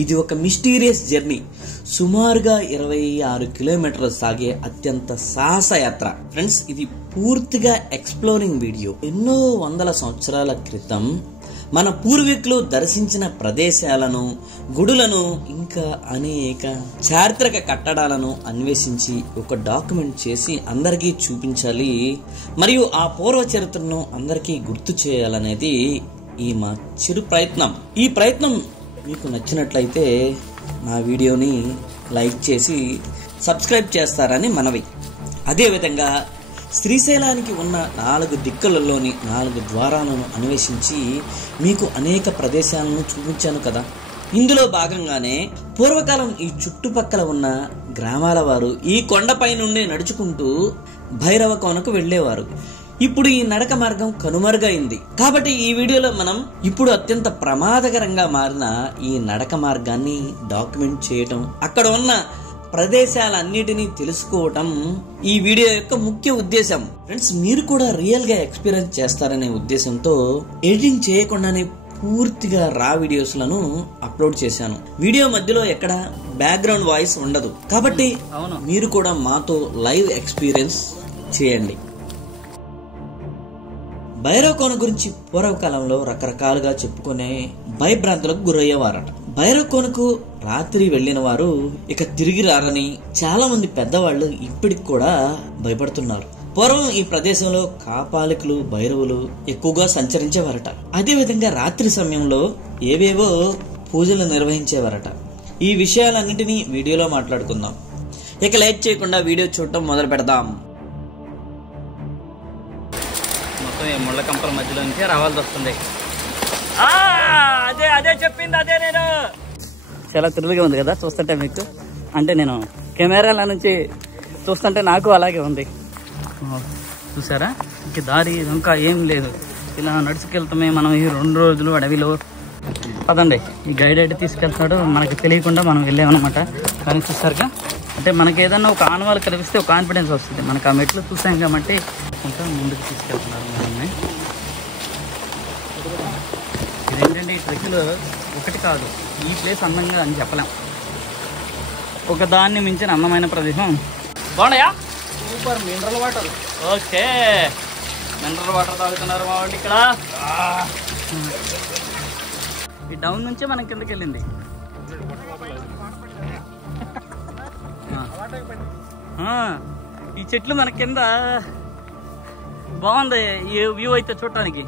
ఇది ఒక mysterious journey. సుమారుగా 26 కిలోమీటర్లు సాగే అత్యంత సాహస యాత్ర. ఫ్రెండ్స్, ఇది పూర్తిగా ఎక్స్ప్లోరింగ్ వీడియో. ఎన్నో వందల సంవత్సరాల క్రితం మన పూర్వీకులు దర్శించిన ప్రదేశాలను, గుడులను, ఇంకా అనేక చారిత్రక కట్టడాలను అన్వేషించి ఒక డాక్యుమెంట్ చేసి అందరికీ చూపించాలి, మరియు ఆ పూర్వ చరిత్రను అందరికీ గుర్తు చేయాలనేది ఈ మా చిరు ప్రయత్నం. ఈ ప్రయత్నం మీకు నచ్చినట్లయితే నా వీడియోని లైక్ చేసి సబ్స్క్రైబ్ చేస్తారని మనవి. అదేవిధంగా శ్రీశైలానికి ఉన్న 4 దిక్కులలోని 4 ద్వారాలను అన్వేషించి మీకు అనేక ప్రదేశాలను చూపించాను కదా. ఇందులో భాగంగానే పూర్వకాలం ఈ చుట్టుపక్కల ఉన్న గ్రామాల వారు ఈ కొండపై నుండి నడుచుకుంటూ భైరవ కోనకు వెళ్లేవారు. ఇప్పుడు ఈ నడక మార్గం కనుమరుగైంది. కాబట్టి ఈ వీడియోలో మనం ఇప్పుడు అత్యంత ప్రమాదకరంగా మారిన ఈ నడక మార్గాన్ని డాక్యుమెంట్ చేయటం, అక్కడ ఉన్న ప్రదేశాలన్నిటినీ తెలుసుకోవటం ఈ వీడియో యొక్క ముఖ్య ఉద్దేశం. ఫ్రెండ్స్, మీరు కూడా రియల్ గా ఎక్స్పీరియన్స్ చేస్తారనే ఉద్దేశంతో ఎడిటింగ్ చేయకుండానే పూర్తిగా రా వీడియోస్ లను అప్లోడ్ చేశాను. వీడియో మధ్యలో ఎక్కడ బ్యాక్గ్రౌండ్ వాయిస్ ఉండదు. కాబట్టి మీరు కూడా మాతో లైవ్ ఎక్స్పీరియన్స్ చేయండి. భైరవ కోన గురించి పూర్వకాలంలో రకరకాలుగా చెప్పుకునే భయభ్రాంతులకు గురయ్యేవారట. భైరవ కోనకు రాత్రి వెళ్లిన వారు ఇక తిరిగి రారని చాలా మంది పెద్దవాళ్లు ఇప్పటికి కూడా భయపడుతున్నారు. పూర్వం ఈ ప్రదేశంలో కాపాలికులు, భైరవులు ఎక్కువగా సంచరించేవారట. అదేవిధంగా రాత్రి సమయంలో ఏవేవో పూజలు నిర్వహించేవారట. ఈ విషయాలన్నింటినీ వీడియోలో మాట్లాడుకుందాం. ఇక లేట్ చేయకుండా వీడియో చూడటం మొదలు పెడదాం. ముళ్ళ కంపల మధ్యలో నుంచే రావాల్సి వస్తుంది. అదే అదే చెప్పింది, అదే నేను. చాలా థ్రిల్గా ఉంది కదా చూస్తుంటే మీకు. అంటే నేను కెమెరాల నుంచి చూస్తుంటే నాకు అలాగే ఉంది. చూసారా, ఇంక దారి ఇంకా ఏం లేదు. ఇలా నడుచుకెళ్తామే మనం ఈ 2 రోజులు అడవిలో. పదండి, ఈ గైడ్ అయితే తీసుకెళ్తాడు, మనకి తెలియకుండా మనం వెళ్ళామన్నమాట. కానీ చూసారుగా, అంటే మనకి ఏదన్నా ఒక ఆనవాళ్ళు కనిపిస్తే ఒక కాన్ఫిడెన్స్ వస్తుంది. మనకు ఆ మెట్లు చూసాం కాబట్టి ఇంకా ముందుకు తీసుకెళ్తున్నారు మనల్ని. ఇదేంటంటే ఈ ట్రెక్లో ఒకటి కాదు, ఈ ప్లేస్ అందంగా అని చెప్పలేం. ఒక దాన్ని మించిన అందమైన ప్రదేశం. బాగున్నాయా? Super mineral water. Okay, mineral water తాగుతున్నారు మా వాళ్ళు ఇక్కడ. ఈ డౌన్ నుంచే మనం కిందకి వెళ్ళింది. ఈ చెట్లు మన కింద బాగుంది. ఈ వ్యూ అయితే చూడటానికి.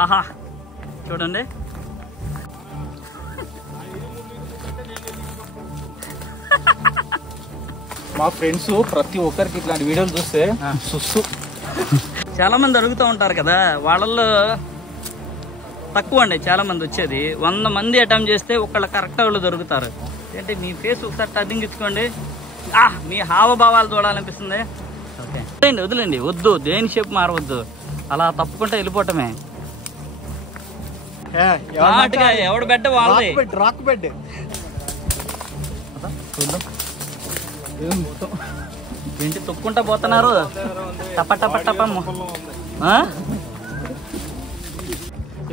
ఆహా, చూడండి. మా ఫ్రెండ్స్ ప్రతి ఒక్కరికి ఇట్లాంటి వీడియోలు చూస్తే సుస్సు. చాలా మంది అడుగుతూ ఉంటారు కదా, వాళ్ళల్లో తక్కువ అండి చాలా మంది వచ్చేది. 100 మంది అటెంప్ట్ చేస్తే ఒకళ్ళు కరెక్ట్ వాళ్ళు దొరుకుతారు. ఏంటి మీ ఫేస్ ఒకసారి టర్నింగ్ ఇచ్చుకోండి. మీ హావభావాలు చూడాలనిపిస్తుంది. ఓకే, వదిలేండి, వద్దు, దేని షేప్ మారవద్దు, అలా తప్పుకుంటే వెళ్ళిపోవటమే. ఎవడు బెడ్ వాళ్ళది. రాక్ బెడ్ చూద్దాం. ఏంటి తొక్కుంటా పోతున్నారు? టప టప టప.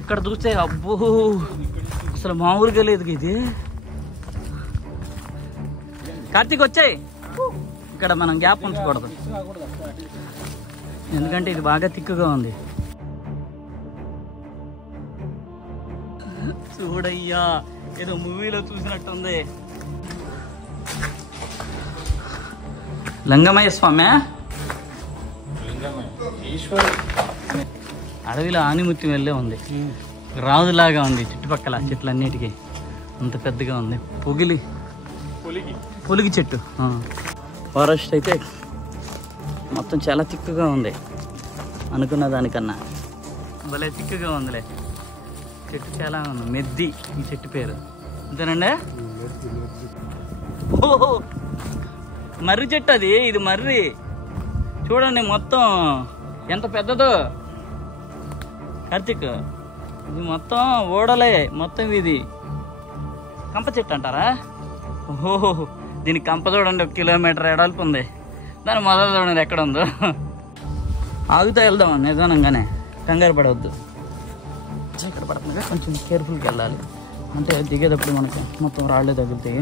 ఇక్కడ చూస్తే అబ్బో అసలు మామూలుగా లేదు ఇది. కార్తీక్ వచ్చాయి. ఇక్కడ మనం గ్యాప్ ఉంచకూడదు, ఎందుకంటే ఇది బాగా తిక్కుగా ఉంది. చూడయ్యా, ఏదో మూవీలో చూసినట్టుంది. లింగమయ్య స్వామి అడవిలో ఆనిముత్తి వెళ్ళే ఉంది. రాజులాగా ఉంది చుట్టుపక్కల చెట్లన్నిటికీ. అంత పెద్దగా ఉంది. పొలిగి చెట్టు. ఫారెస్ట్ అయితే మొత్తం చాలా తిక్కుగా ఉంది అనుకున్న దానికన్నా. భలే తిక్కుగా ఉందిలే. చెట్టు చాలా ఉంది. మెద్ది ఈ చెట్టు పేరు, అంతేనండి. ఓహో, మర్రి చెట్టు అది. ఇది మర్రి. చూడండి మొత్తం ఎంత పెద్దదో. కార్తీక్, ఇది మొత్తం ఓడలే. మొత్తం ఇది కంప చెట్టు అంటారా? ఓహో, దీనికి కంప చూడండి 1 కిలోమీటర్ ఎడల్పు ఉంది. దాని మొదలు చూడండి ఎక్కడ ఉందో. ఆగుతా వెళ్దాం నిదానంగానే, కంగారు పడవద్దు. ఇక్కడ పడుతుంది, కొంచెం కేర్ఫుల్గా వెళ్ళాలి, అంటే దిగేటప్పుడు మనకు మొత్తం రాళ్ళే తగులుతాయి.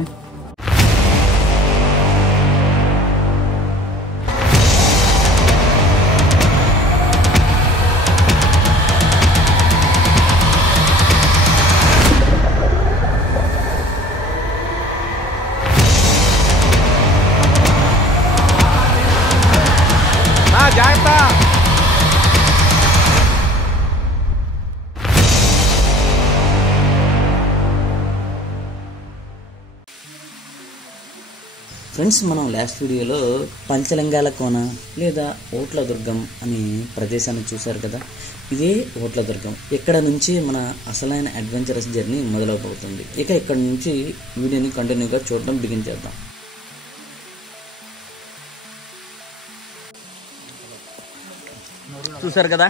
ఫ్రెండ్స్, మనం లాస్ట్ వీడియోలో పంచలింగాల కోన లేదా ఓట్ల దుర్గం అనే ప్రదేశాన్ని చూశారు కదా. ఇదే ఓట్ల దుర్గం. ఇక్కడ నుంచి మన అసలైన అడ్వెంచరస్ జర్నీ మొదలవుతుంది. ఇక ఇక్కడ నుంచి వీడియోని కంటిన్యూగా చూడడం బిగిన్ చేద్దాం. చూసారు కదా,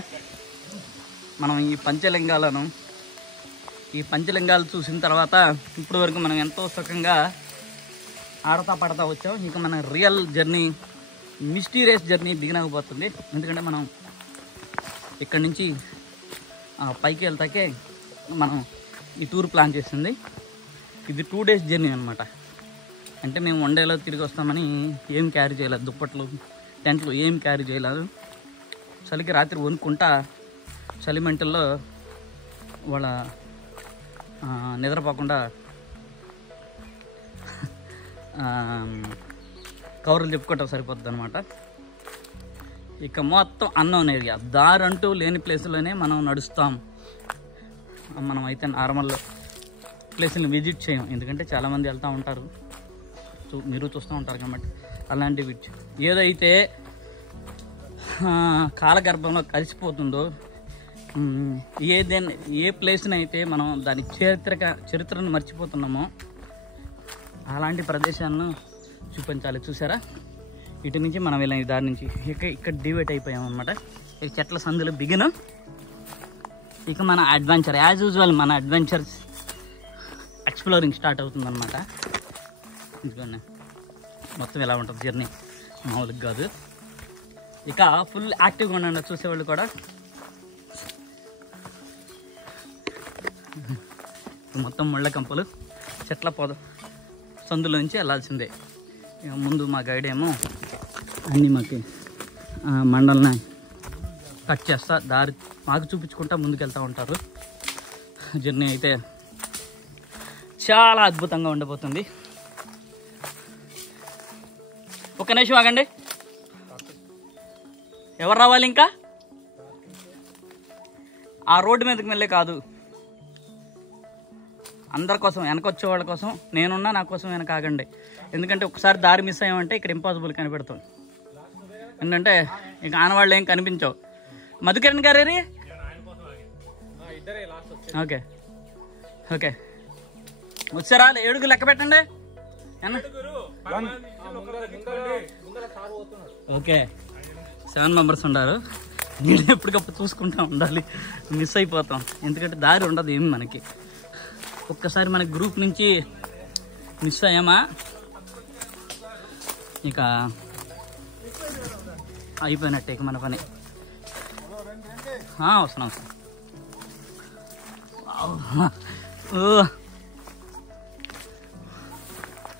మనం ఈ పంచలింగాలు చూసిన తర్వాత ఇప్పటి వరకు మనం ఎంతో సుఖంగా ఆడతా పడతా వచ్చాం. ఇంకా మన రియల్ జర్నీ, మిస్టీరియస్ జర్నీ బిగినకపోతుంది. ఎందుకంటే మనం ఇక్కడ నుంచి పైకి వెళ్తాకే మనం ఈ టూర్ ప్లాన్ చేసింది. ఇది 2 days జర్నీ అనమాట. అంటే మేము 1 dayలో తిరిగి వస్తామని ఏం క్యారీ చేయలేదు, దుప్పట్లు టెంట్లు ఏం క్యారీ చేయలేదు. చలికి రాత్రి వణుకుంటా చలిమంటల్లో వాళ్ళ నిద్రపోకుండా కవర్లు చెప్పుకోవటం సరిపోతుంది అనమాట. ఇక మొత్తం అన్నోన్ ఏరియా, దారంటూ లేని ప్లేస్లోనే మనం నడుస్తాం. మనం అయితే నార్మల్ ప్లేస్ని విజిట్ చేయం, ఎందుకంటే చాలామంది వెళ్తూ ఉంటారు, మీరు చూస్తూ ఉంటారు కాబట్టి. అలాంటివి ఏదైతే కాలగర్భంలో కలిసిపోతుందో, ఏ ప్లేస్ని అయితే మనం దాని చరిత్రను మర్చిపోతున్నామో అలాంటి ప్రదేశాలను చూపించాలి. చూసారా, ఇటు నుంచి మనం వెళ్ళాం, ఈ దారి నుంచి ఇక్కడ డివైట్ అయిపోయాం అనమాట. ఇక చెట్ల సందులు బిగిన్. ఇక మన అడ్వెంచర్ యాజ్ యూజువల్, మన అడ్వెంచర్స్ ఎక్స్ప్లోరింగ్ స్టార్ట్ అవుతుంది అనమాట. ఇదిగోండి, మొత్తం ఎలా ఉంటుంది జర్నీ, మామూలుగా కాదు. ఇక ఫుల్ యాక్టివ్గా ఉండండి చూసేవాళ్ళు కూడా. మొత్తం ముళ్ళ కంపలు, చెట్ల సందులో నుంచి వెళ్ళాల్సిందే. ఇక ముందు మా గైడ్ ఏమో అన్నీ మాకు మండల్ని కట్ చేస్తా దారి మాకు చూపించుకుంటా ముందుకెళ్తూ ఉంటారు. జర్నీ అయితే చాలా అద్భుతంగా ఉండబోతుంది. ఒక్క నిమిషం ఆగండి, ఎవరు రావాలి ఇంకా? ఆ రోడ్డు మీదకి వెళ్ళే కాదు, అందరి కోసం, వెనకొచ్చే వాళ్ళ కోసం నేనున్నా, నా కోసం వెనక ఆగండి. ఎందుకంటే ఒకసారి దారి మిస్ అయ్యామంటే ఇక్కడ ఇంపాసిబుల్ కనిపెడతాం. ఎందుకంటే ఇక ఆనవాళ్ళు ఏం కనిపించవు. మధుకిరణ్ గారే, ఓకే ఓకే వచ్చారా? 7 లెక్క పెట్టండి. ఓకే, 7 members ఉన్నారు. నేను ఎప్పటికప్పుడు చూసుకుంటూ ఉండాలి, మిస్ అయిపోతాం. ఎందుకంటే దారి ఉండదు ఏమి మనకి. ఒక్కసారి మన గ్రూప్ నుంచి మిస్ అయ్యామా ఇక అయిపోయినట్టే ఇక మన పని. వస్తున్నాం సార్.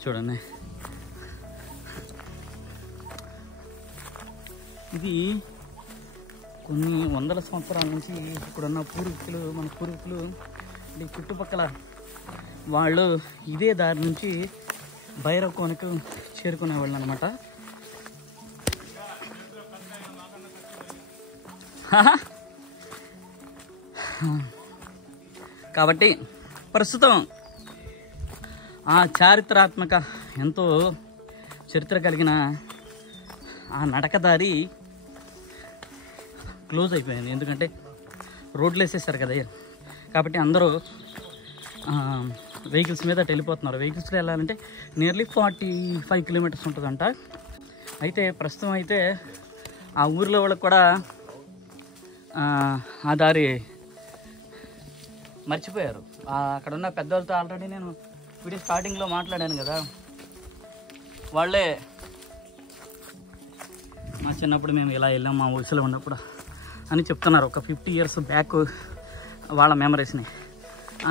చూడండి, ఇది కొన్ని వందల సంవత్సరాల నుంచి ఇక్కడున్న పూర్వీకులు, మన పూర్వీకులు ఈ చుట్టుపక్కల వాళ్ళు ఇదే దారి నుంచి భైరవ కోనకు చేరుకునేవాళ్ళు అనమాట. కాబట్టి ప్రస్తుతం ఆ చారిత్రాత్మక, ఎంతో చరిత్ర కలిగిన ఆ నడకదారి క్లోజ్ అయిపోయింది. ఎందుకంటే రోడ్లు వేసేసారు కదా, కాబట్టి అందరూ వెహికల్స్ మీద వెళ్ళిపోతున్నారు. వెహికల్స్లో వెళ్ళాలంటే నియర్లీ 45 kilometers ఉంటుందంట. అయితే ప్రస్తుతం అయితే ఆ ఊరిలో వాళ్ళకి కూడా ఆ దారి మర్చిపోయారు. అక్కడ ఉన్న పెద్దవాళ్ళతో ఆల్రెడీ నేను వీడియో స్టార్టింగ్లో మాట్లాడాను కదా, వాళ్ళే మా చిన్నప్పుడు మేము ఇలా వెళ్ళాం మా వయసులో ఉన్నప్పుడు అని చెప్తున్నారు. ఒక 50 years బ్యాక్ వాళ్ళ మెమరీస్ని.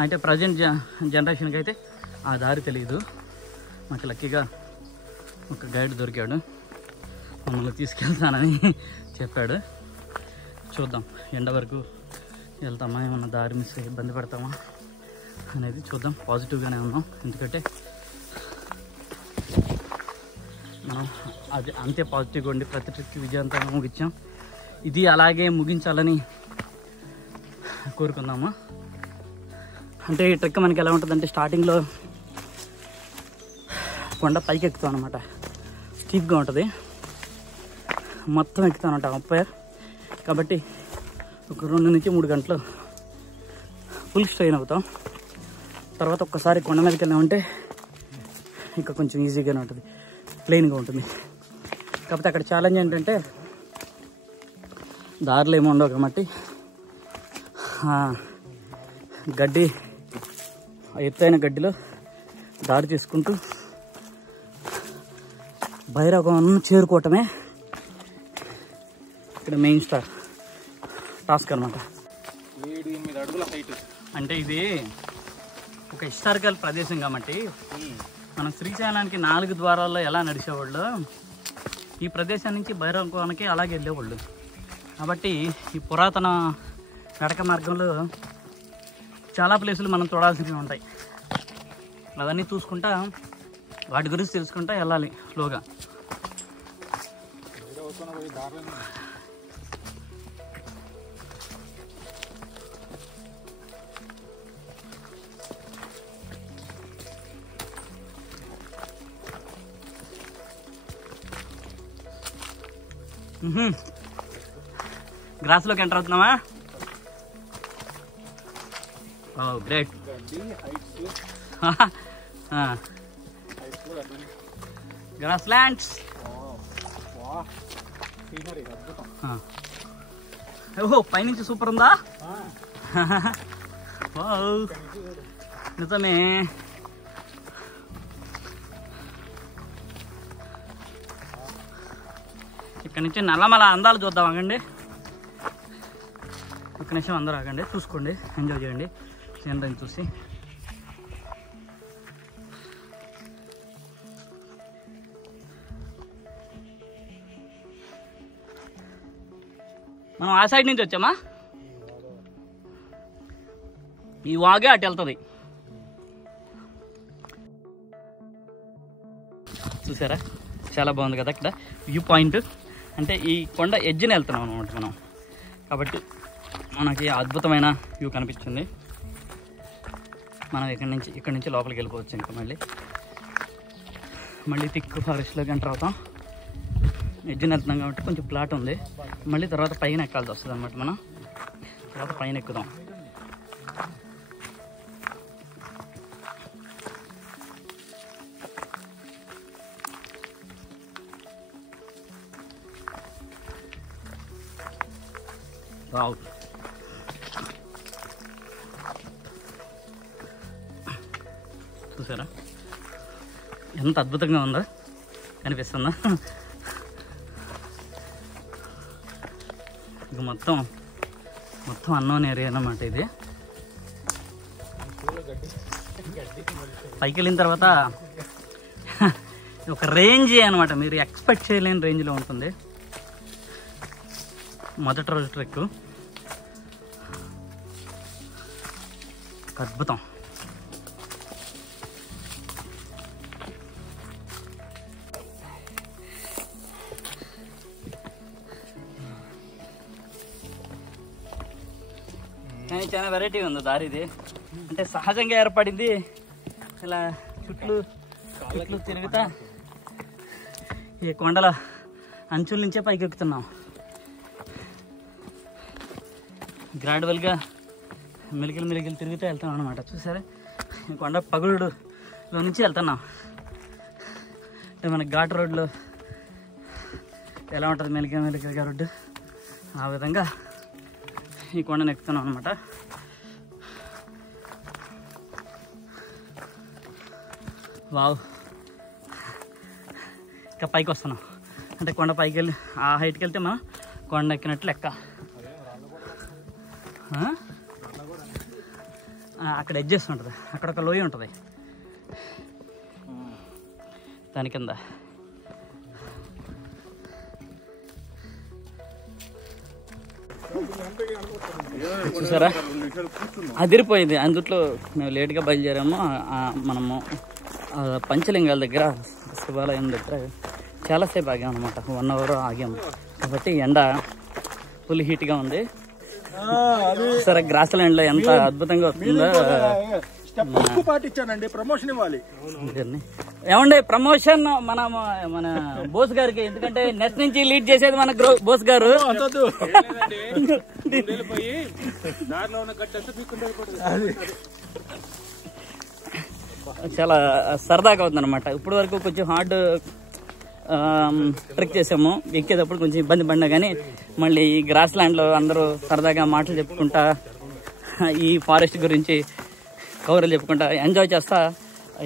అంటే ప్రజెంట్ జనరేషన్కి అయితే ఆ దారి తెలియదు. మాకు లక్కీగా ఒక గైడ్ దొరికాడు, మమ్మల్ని తీసుకెళ్తానని చెప్పాడు. చూద్దాం ఎండ వరకు వెళ్తామా, ఏమన్నా దారి మిస్ ఇబ్బంది పడతామా అనేది చూద్దాం. పాజిటివ్గానే ఉన్నాం, ఎందుకంటే మనం అది అంతే పాజిటివ్గా ఉండి ప్రతి ట్రిప్కి విజయవంతంగా ముగించాం. ఇది అలాగే ముగించాలని కోరుకుందాము. అంటే ఈ ట్రెక్ మనకి ఎలా ఉంటుందంటే స్టార్టింగ్లో కొండ పైకి ఎక్కుతాం అనమాట, స్టీప్గా ఉంటుంది, మొత్తం ఎక్కుతాం అనమాట అప్పర్. కాబట్టి ఒక 2 నుంచి 3 గంటలు ఫుల్ స్ట్రెయిన్ అవుతాం. తర్వాత ఒక్కసారి కొండ మీదకి వెళ్ళామంటే ఇంకా కొంచెం ఈజీగానే ఉంటుంది, ప్లెయిన్గా ఉంటుంది. కాకపోతే అక్కడ ఛాలెంజ్ ఏంటంటే దారిలో ఏమి ఉండవు కాబట్టి గడ్డి, ఎత్తైన గడ్డిలో దారి తీసుకుంటూ భైరవకొండను చేరుకోవటమే ఇక్కడ మెయిన్ టాస్క్ అనమాట. 7-8 అడుగుల హైట్. అంటే ఇది ఒక హిస్టారికల్ ప్రదేశం కాబట్టి మనం శ్రీశైలానికి 4 ద్వారాల్లో ఎలా నడిచేవాళ్ళు, ఈ ప్రదేశం నుంచి భైరవకొండకి అలాగే వెళ్ళేవాళ్ళు. కాబట్టి ఈ పురాతన నడక మార్గంలో చాలా ప్లేసులు మనం చూడాల్సినవి ఉంటాయి. అవన్నీ చూసుకుంటా, వాటి గురించి తెలుసుకుంటా వెళ్ళాలి స్లోగా. గ్రాస్లోకి ఎంటర్ అవుతున్నామా? గ్రేట్. Grass lands. ఓహో, పైనుంచి సూపర్ ఉందా? నిజమే. ఇక్కడ నుంచి నల్లమల అందాలు చూద్దాం. ఆగండి ఒక్క నిమిషం, అందరూ ఆగండి, చూసుకోండి, ఎంజాయ్ చేయండి సీనరీని చూసి. మనం ఆ సైడ్ నుంచి వచ్చామా? ఈ వాగే అటు వెళ్తుంది, చూసారా? చాలా బాగుంది కదా ఇక్కడ వ్యూ పాయింట్. అంటే ఈ కొండ ఎడ్జ్ని వెళ్తున్నాం అనమాట మనం, కాబట్టి మనకి అద్భుతమైన వ్యూ కనిపించింది. మనం ఇక్కడి నుంచి లోపలికి వెళ్ళిపోవచ్చు. ఇంకా మళ్ళీ థిక్ ఫారెస్ట్లోకి ఎంటర్ అవుతాం. ఎడ్జ్ని వెళ్తున్నాం కాబట్టి కొంచెం ప్లాట్ ఉంది. మళ్ళీ తర్వాత పైన ఎక్కాల్సి వస్తుంది అనమాట. మనం తర్వాత పైన ఎక్కుదాం. రావు చూసారా ఎంత అద్భుతంగా ఉందో, కనిపిస్తుందా? ఇది మొత్తం అన్నోన్ ఏరియా అన్నమాట. ఇది పైకి వెళ్ళిన తర్వాత ఒక రేంజ్ అనమాట, మీరు ఎక్స్పెక్ట్ చేయలేని రేంజ్లో ఉంటుంది. మొదటి రోజు ట్రెక్ అద్భుతం. కానీ చాలా వెరైటీ ఉంది దారి ఇది. అంటే సహజంగా ఏర్పడింది, ఇలా చుట్లు తిరుగుతా ఈ కొండల అంచుల నుంచే పైకి ఎక్కుతున్నాం. గ్రాడ్యువల్గా మెలికలు తిరుగుతూ వెళ్తున్నాం అనమాట. చూసారా కొండ పగుడులో నుంచి వెళ్తున్నాం. అంటే మనకి ఘాట్ రోడ్లో ఎలా ఉంటుంది మెలికలుగా రోడ్డు, ఆ విధంగా ఈ కొండను ఎక్కుతున్నాం అనమాట. వావ్, ఇంకా పైకి వస్తున్నాం. అంటే కొండ పైకి వెళ్ళి ఆ హైట్కి వెళ్తే మనం కొండ ఎక్కినట్లు లెక్క. అక్కడ ఎడ్జెస్ ఉంటుంది, అక్కడ ఒక లోయ ఉంటుంది, దాని కింద చూసారా అదిరిపోయింది. అందుట్లో మేము లేట్గా బయలుదేరాము. మనము పంచలింగాల దగ్గర శివాలయం దగ్గర చాలాసేపు ఆగాము అనమాట, 1 hour ఆగాము. కాబట్టి ఎండ ఫుల్ హీట్గా ఉంది. సరే గ్రాస్ ల్యాండ్ లో ఎంత అద్భుతంగా వస్తుందో. ప్రమోషన్ ఇవ్వాలి ఏమండి, ప్రమోషన్ మన బోస్ గారికి, ఎందుకంటే నెక్స్ట్ నుంచి లీడ్ చేసేది మన బోస్ గారు. చాలా సరదాగా అవుతుంది అనమాట. ఇప్పటి వరకు కొంచెం హార్డ్ ట్రెక్ చేసాము, ఎక్కేటప్పుడు కొంచెం ఇబ్బంది పడినా కానీ మళ్ళీ ఈ గ్రాస్ ల్యాండ్లో అందరూ సరదాగా మాటలు చెప్పుకుంటా, ఈ ఫారెస్ట్ గురించి కవర్లు చెప్పుకుంటా ఎంజాయ్ చేస్తా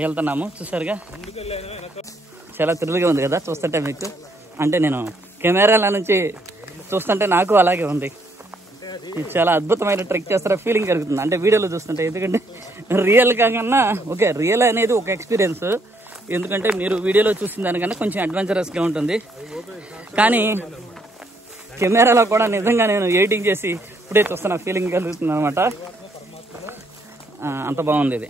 వెళ్తున్నాము. చూసారుగా చాలా థ్రిల్గా ఉంది కదా చూస్తుంటే మీకు. అంటే నేను కెమెరాల నుంచి చూస్తుంటే నాకు అలాగే ఉంది. ఇది చాలా అద్భుతమైన ట్రెక్ చేస్తారా ఫీలింగ్ కలుగుతుంది, అంటే వీడియోలో చూస్తుంటే. ఎందుకంటే రియల్ కాకన్నా ఓకే, రియల్ అనేది ఒక ఎక్స్పీరియన్స్. ఎందుకంటే మీరు వీడియోలో చూసిన దానికన్నా కొంచెం అడ్వెంచరస్గా ఉంటుంది. కానీ కెమెరాలో కూడా నిజంగా నేను ఎడిటింగ్ చేసి ఇప్పుడే చూస్తున్న ఫీలింగ్ కలుగుతుంది అనమాట. అంత బాగుంది ఇది.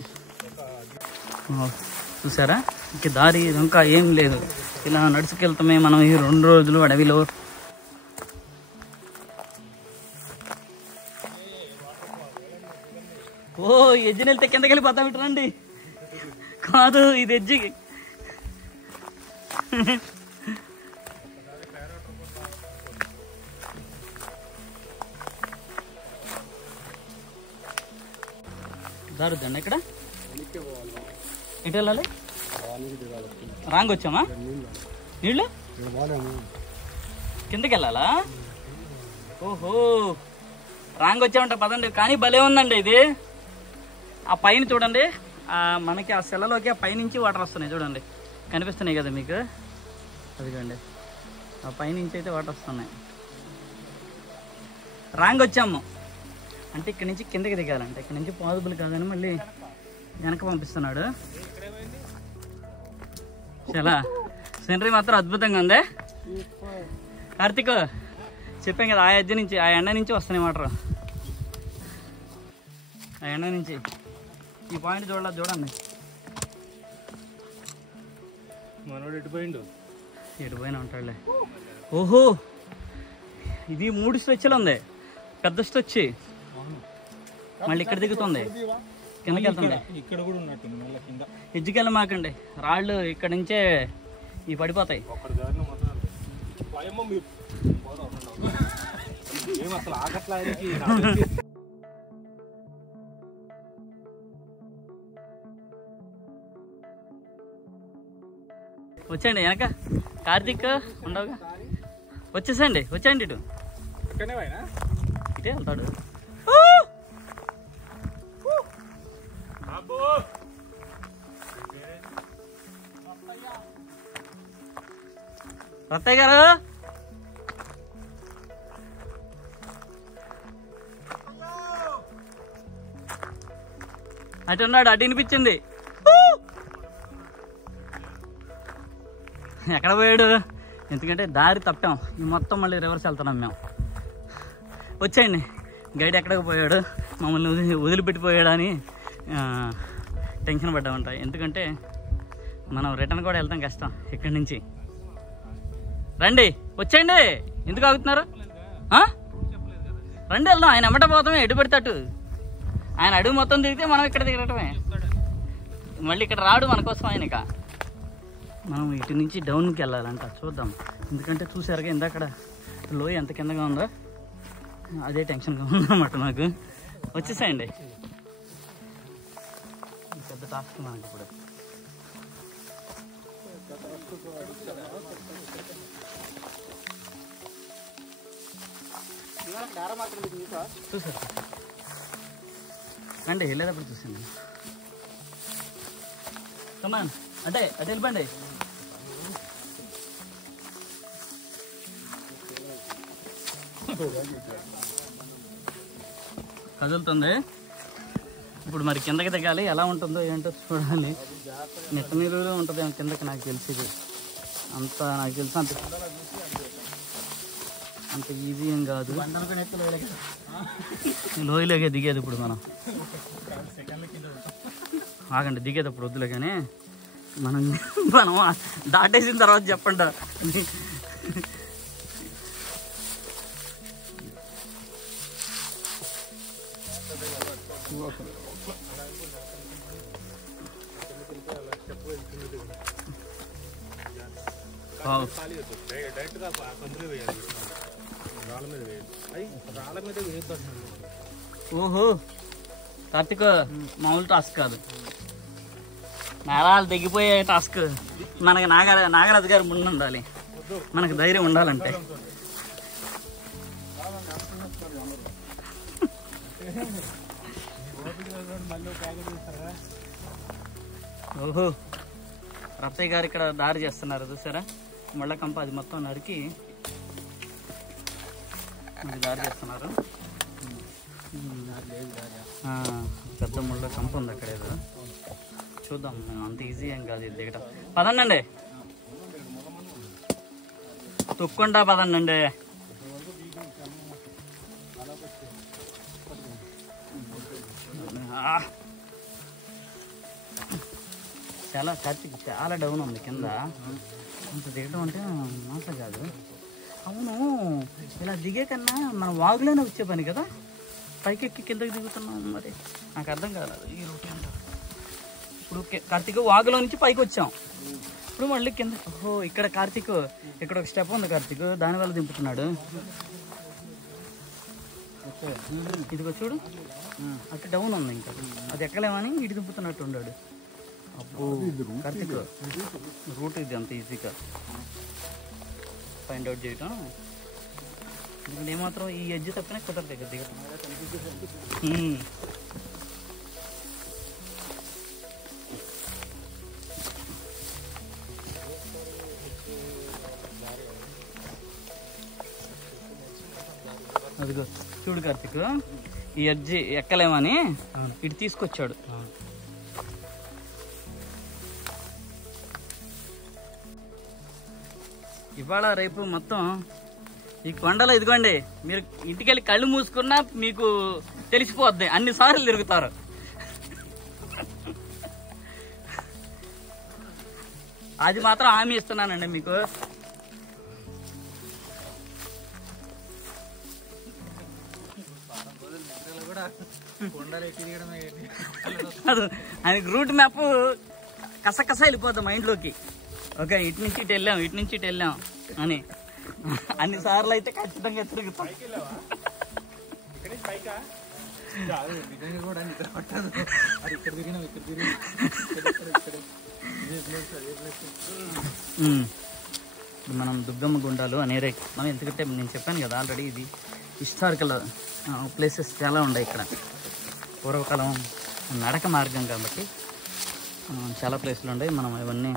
చూసారా, ఇంక దారి ఇంకా ఏం లేదు, ఇలా నడుచుకెళ్తామే మనం ఈ 2 రోజులు అడవిలో. ఓ ఎజ్జిని వెళ్తే కిందకి వెళ్ళిపోతాం ఇటు రండి. కాదు, ఇది ఎజ్జి. దారుద్దండి ఇక్కడ ఎటు వెళ్ళాలి? రాంగ్ వచ్చామా? నీళ్ళు కిందకి వెళ్ళాలా? ఓహో, రాంగ్ వచ్చామంట పదండి. కానీ భలే ఉందండి ఇది. ఆ పైన చూడండి, మనకి ఆ సెలలోకి ఆ పైనుంచి వాటర్ వస్తున్నాయి చూడండి, కనిపిస్తున్నాయి కదా మీకు. అదిగోండి, ఆ పైనుంచి అయితే వాటర్ వస్తున్నాయి. రాంగ్ వచ్చాము అంటే ఇక్కడి నుంచి కిందకి దిగాలంటే, ఇక్కడి నుంచి పాజిబుల్ కాదని మళ్ళీ వెనక పంపిస్తున్నాడు. చాలా సీనరీ మాత్రం అద్భుతంగా ఉంది. కార్తీక్ చెప్పాం కదా, ఆ ఎడ్జ్ నుంచి, ఆ ఎండ నుంచి వస్తున్నాయి వాటర్. ఆ ఎండ నుంచి ఈ పాయింట్ చూడండి. మనోడు ఎటుపోయిండు? ఎటుపోయినా ఉంటాడులే. ఓహో, ఇది 3 స్ట్రెచ్లు ఉంది. పెద్ద స్ట్రెచ్ మళ్ళీ ఇక్కడ దిగుతుంది, కిందకి వెళ్తుంది. ఇక్కడ కూడా ఉన్నట్టుంది మళ్ళీ కింద. ఎజ్జుకెళ్ళ మాకండి, రాళ్ళు ఇక్కడ నుంచే ఈ పడిపోతాయి. అసలు ఆగట్లా. వచ్చేయండి వెనక, కార్తీక్ ఉండవుగా, వచ్చేసండి, వచ్చేయండి. ఇటు ఇటే వెళ్తాడు. రత్తయ్య గారు, అటు ఉన్నాడు, అటు వినిపించింది. ఎక్కడ పోయాడు? ఎందుకంటే దారి తప్పాం, మొత్తం మళ్ళీ రివర్స్ వెళ్తున్నాం మేము. వచ్చేయండి, గైడ్ ఎక్కడికి పోయాడు, మమ్మల్ని వదిలిపెట్టిపోయాడు అని టెన్షన్ పడ్డామంట. ఎందుకంటే మనం రిటర్న్ కూడా వెళ్తాం కష్టం ఇక్కడి నుంచి. రండి, వచ్చేయండి, ఎందుకు ఆగుతున్నారు? రండి వెళ్దాం. ఆయన ఎమ్మట పోతామే, ఎటు పెడితే అటు. ఆయన అడుగు మొత్తం దిగితే మనం ఇక్కడ దిగటమే. మళ్ళీ ఇక్కడ రాడు మనకోసం ఆయన. ఇక మనం ఇటు నుంచి డౌన్కి వెళ్ళాలంట, చూద్దాం. ఎందుకంటే చూసారుగా ఇందాక లోయ ఎంత కిందగా ఉందో, అదే టెన్షన్గా ఉందన్నమాట నాకు. వచ్చేసాయండి, పెద్ద టాస్క్ మనకి ఇప్పుడు. చూసారు రండి, వెళ్ళేటప్పుడు చూసాను. కమాన్, అంటే అటు వెళ్ళిపోండి. కదులుతుంది. ఇప్పుడు మరి కిందకి దిగాలి, ఎలా ఉంటుందో ఏంటో చూడాలి. నెత్త నీరులో ఉంటుంది కిందకి, నాకు తెలిసింది అంత, నాకు తెలిసి అంత ఈజీ ఏం కాదు. లోయలోకి దిగేది ఇప్పుడు మనం. ఆగండి, దిగేటప్పుడు వద్దులే కానీ మనం దాటేసిన తర్వాత చెప్పండి. ఓహో కార్తీక్, మామూలు టాస్క్ కాదు, నేరాలు దిగిపోయే టాస్క్. మనకి నాగరాజు గారు ముందు ఉండాలి, మనకు ధైర్యం ఉండాలంటే. ఓహో రత్తయ్య గారు ఇక్కడ దారి చేస్తున్నారు చూసారా, ముళ్ళ కంప అది మొత్తం నరికి దారి చేస్తున్నారు. పెద్ద ముళ్ళ కంప ఉంది అక్కడ, ఏదో చూద్దాం. అంత ఈజీ ఏం కాదు ఇది దిగటం. పదండి, తొక్కుండా పదండి. చాలా కార్తీక్, చాలా డౌన్ ఉంది కింద. అంత దిగడం అంటే మాటలు కాదు. అవును, ఇలా దిగే కన్నా మనం వాగులోనే వచ్చే పని కదా, పైకెక్కి కిందకి దిగుతున్నాం. మరి నాకు అర్థం కాలేదు ఈ రూట్ ఏంటో. ఇప్పుడు కార్తీక్ వాగులో నుంచి పైకి వచ్చాం, ఇప్పుడు మళ్ళీ కింద. ఓహో ఇక్కడ కార్తీక్, ఇక్కడ ఒక స్టెప్ ఉంది కార్తీక్, దానివల్ల దింపుతున్నాడు. ఇదిగో చూడు, అక్కడ డౌన్ ఉంది, ఇంకా అది ఎక్కలేమని ఇటు దింపుతున్నట్టు ఉన్నాడు. అబ్బో కార్తీక్, రూట్ ఇది అంత ఈజీగా ఫైండ్ అవుట్ చేయటం. ఎందుకంటే ఏమాత్రం ఈ ఎడ్జ్ తప్పినా కుదరదు దగ్గర దిగటం. అదిగో చూడు కార్తీక్, ఈ ఎడ్జి ఎక్కలేమని ఇటు తీసుకొచ్చాడు. ఇవాళ రేపు మొత్తం ఈ కొండలో ఇదిగోండి, మీరు ఇంటికెళ్ళి కళ్ళు మూసుకున్నా మీకు తెలిసిపోద్ది, అన్నిసార్లు తిరుగుతారు. అది మాత్రం హామీ ఇస్తున్నానండి మీకు. ఆయనకి రూట్ మ్యాప్ కసకస వెళ్ళిపోద్ది మైండ్లోకి. ఓకే, ఇటు నుంచి ఇటు వెళ్ళాం, ఇటు నుంచి ఇటు వెళ్ళాం అని. అన్ని సార్లు అయితే ఖచ్చితంగా తిరుగుతాం. మనం దుర్గమ్మ గుండాలు అనేది మనం, ఎందుకంటే నేను చెప్పాను కదా ఆల్రెడీ, ఇది హిస్టారికల్ ప్లేసెస్ చాలా ఉన్నాయి ఇక్కడ. పూర్వకాలం నడక మార్గం కాబట్టి చాలా ప్లేసులు ఉన్నాయి. మనం ఇవన్నీ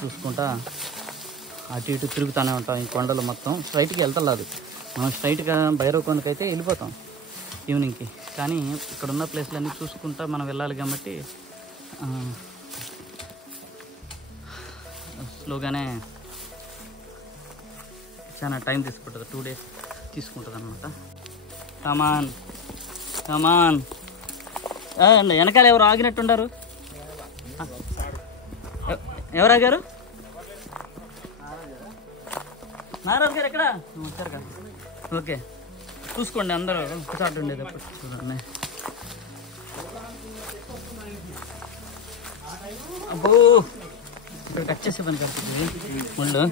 చూసుకుంటా అటు ఇటు తిరుగుతూనే ఉంటాం. ఈ కొండలు మొత్తం స్ట్రైట్కి వెళ్తలేదు, మనం స్ట్రైట్గా భైరవకొండకి అయితే వెళ్ళిపోతాం ఈవినింగ్కి. కానీ ఇక్కడ ఉన్న ప్లేస్లన్నీ చూసుకుంటా మనం వెళ్ళాలి కాబట్టి స్లోగానే చాలా టైం తీసుకుంటుంది, 2 days తీసుకుంటుంది అనమాట. కమాన్ కమాన్. వెనకాల ఎవరు ఆగినట్టుండారు? ఎవరు ఆగారు? నారాజు గారు ఎక్కడ వచ్చారు కదా? ఓకే, చూసుకోండి అందరూ ఒకసారి ఉండేటప్పుడు చూడండి. అబ్బో ఇక్కడ కట్ చేసే పని కడుతుంది ముళ్ళు.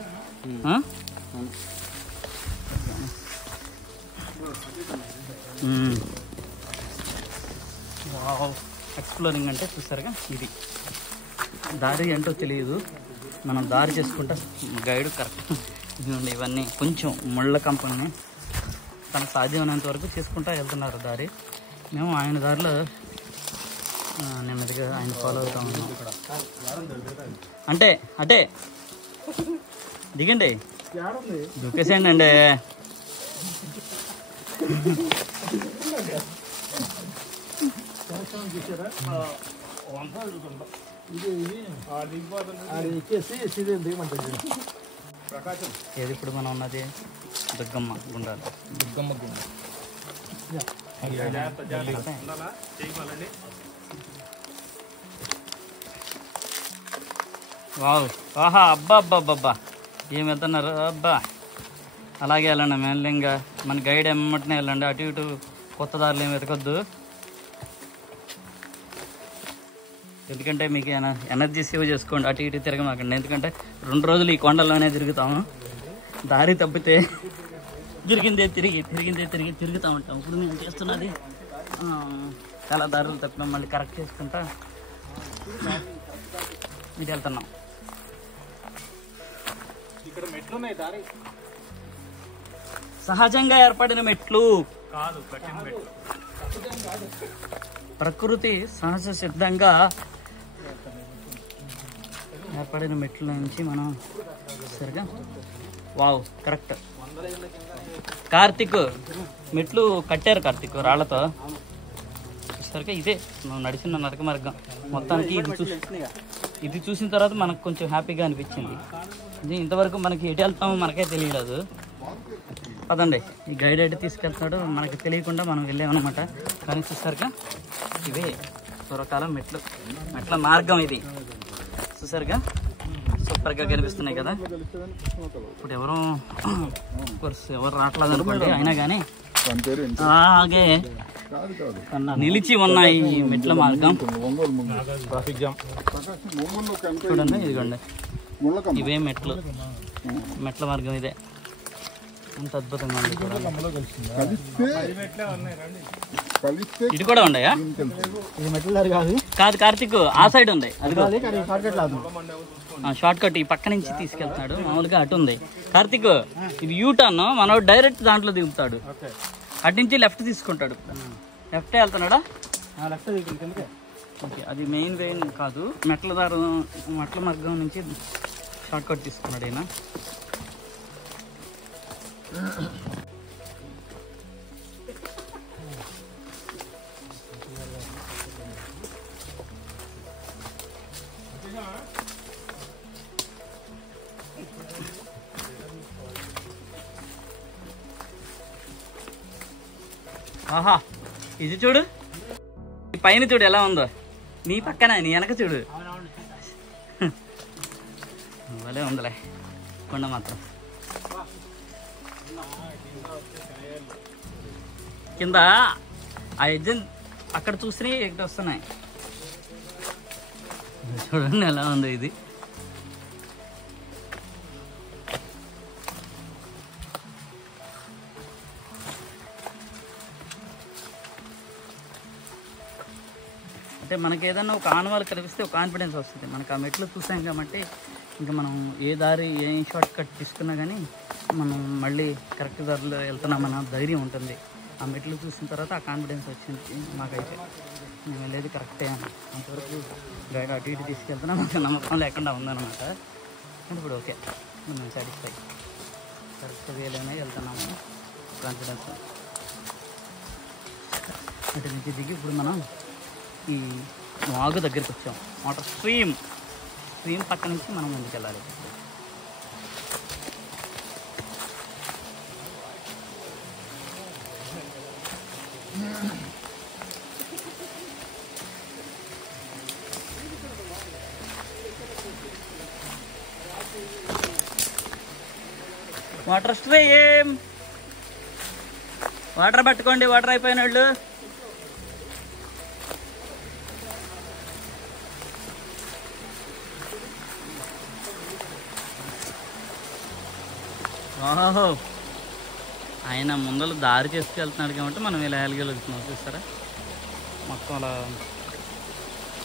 వావ్, ఎక్స్ప్లోరింగ్ అంటే చూసారుగా, ఇది దారి ఏంటో తెలియదు, మనం దారి చేసుకుంటా గైడ్ కరెక్ట్. ఇదిగోండి ఇవన్నీ కొంచెం ముళ్ళ కంపెనీ తనకు సాధ్యమైనంత వరకు చేసుకుంటా వెళ్తున్నారు దారి. మేము ఆయన దారిలో నెమ్మదిగా ఆయన ఫాలో అవుతా ఉన్నాం. అంటే అంటే దిగండి, దూకేసేయండి అండి. ఏది ఇప్పుడు మనం ఉన్నది దుర్గమ్మ గుండాలు. దుర్గమ్మ గుండ. వావ్, ఆహా, అబ్బా అబ్బా అబ్బా, ఏం వెళ్తున్నారు అబ్బా. అలాగే వెళ్ళండి మెల్లింగా, మన గైడ్ ఎమ్మటనే వెళ్ళండి, అటు ఇటు కొత్త దారులు ఏమి వెతకొద్దు. ఎందుకంటే మీకు ఎనర్జీ సేవ్ చేసుకోండి, అటు ఇటు తిరగమాకండి. ఎందుకంటే 2 రోజులు ఈ కొండల్లోనే తిరుగుతాము. దారి తప్పితే తిరిగిందే తిరుగుతూ ఉంటాం. ఇప్పుడు మేము చేస్తున్నది చాలా దారులు తప్పినాం, మళ్ళీ కరెక్ట్ చేసుకుంటా ఇటు వెళ్తున్నాం. ఇక్కడ మెట్లు ఉన్నాయి, దారి సహజంగా ఏర్పడిన మెట్లు కాదు, కట్టిన మెట్లు. ప్రకృతి సహజ సిద్ధంగా ఏర్పడిన మెట్ల నుంచి మనం సరిగా. Wow, correct. కార్తిక్ మెట్లు కట్టారు, కార్తిక్ రాళ్లతో. సరిగా ఇదే మనం నడిచిన నరక మార్గం మొత్తానికి. ఇది చూసిన తర్వాత మనకు కొంచెం హ్యాపీగా అనిపించింది. ఇది ఇంతవరకు మనకి ఎటు వెళ్తామో మనకే తెలియలేదు. పదండి, ఈ గైడ్ అయితే తీసుకెళ్తున్నాడు, మనకి తెలియకుండా మనం వెళ్ళామన్నమాట. కానీ చూసారుగా ఇవే పూర్వకాలం మెట్ల మార్గం ఇది. చూసారుగా సూపర్గా కనిపిస్తున్నాయి కదా. ఇప్పుడు ఎవరు రావట్లేదు అనుకోండి, అయినా కానీ అలాగే నిలిచి ఉన్నాయి ఈ మెట్ల మార్గం. ట్రాఫిక్ జామ్ చూడండి, ఇదిగోండి ఇవే మెట్ల మార్గం ఇదే. అంత అద్భుతంగా ఉంది. ఇటు కూడా ఉన్నాయా? కాదు కార్తిక్, ఆ సైడ్ ఉంది, షార్ట్ కట్ ఈ పక్క నుంచి తీసుకెళ్తున్నాడు. మామూలుగా అటు ఉంది కార్తిక్, ఇది యూటర్న్. మనోడు డైరెక్ట్ దాంట్లో దిగుతాడు, అటు నుంచి లెఫ్ట్ తీసుకుంటాడు. లెఫ్ట్ వెళ్తున్నాడా? ఓకే, అది మెయిన్ వే కాదు, మెట్ల మార్గం నుంచి షార్ట్ కట్ తీసుకున్నాడు ఈయన. ఆహా, ఇది చూడు, ఈ పైన చూడు ఎలా ఉందో. నీ పక్కన నీ వెనక చూడు, భలే ఉందిలే కొండ మాత్రం. కింద ఆ ఎడ్జన్ అక్కడ చూస్తే ఇక్కడ వస్తున్నాయి. చూడండి ఎలా ఉందో ఇది. అంటే మనకి ఏదన్నా ఒక ఆనవాళ్ళు కనిపిస్తే ఒక కాన్ఫిడెన్స్ వస్తుంది. మనకు ఆ మెట్లు చూసాం కాబట్టి ఇంకా మనం ఏ దారి ఏ షార్ట్ కట్ తీసుకున్నా కానీ మనం మళ్ళీ కరెక్ట్ దారిలో వెళ్తున్నామన్న ధైర్యం ఉంటుంది. ఆ మెట్లు చూసిన తర్వాత ఆ కాన్ఫిడెన్స్ వచ్చింది మాకైతే. మేము వెళ్ళేది కరెక్టే అని అంతవరకు గైడ్ అటు ఇటు తీసుకెళ్తున్నా మాకు నమ్మకం లేకుండా ఉందన్నమాట. ఇప్పుడు ఓకే, మేము సాటిస్ఫై, కరెక్ట్ వేలోనే వెళ్తున్నాము కాన్ఫిడెన్స్. అటు నుంచి దిగి ఇప్పుడు మనం ఈ వాగు దగ్గరికి వచ్చాం. వాటర్ స్ట్రీమ్ పక్క నుంచి మనం ముందుకు వెళ్ళాలి. వాటర్ స్ట్రీమ్, వాటర్ పట్టుకోండి, వాటర్ అయిపోయిన వాళ్ళు. ఓహో, ఆయన ముందర దారి చేసుకెళ్తున్నాడు కాబట్టి మనం ఇలా వెళ్ళగలుగుతున్నాం. చూస్తారా మొత్తం అలా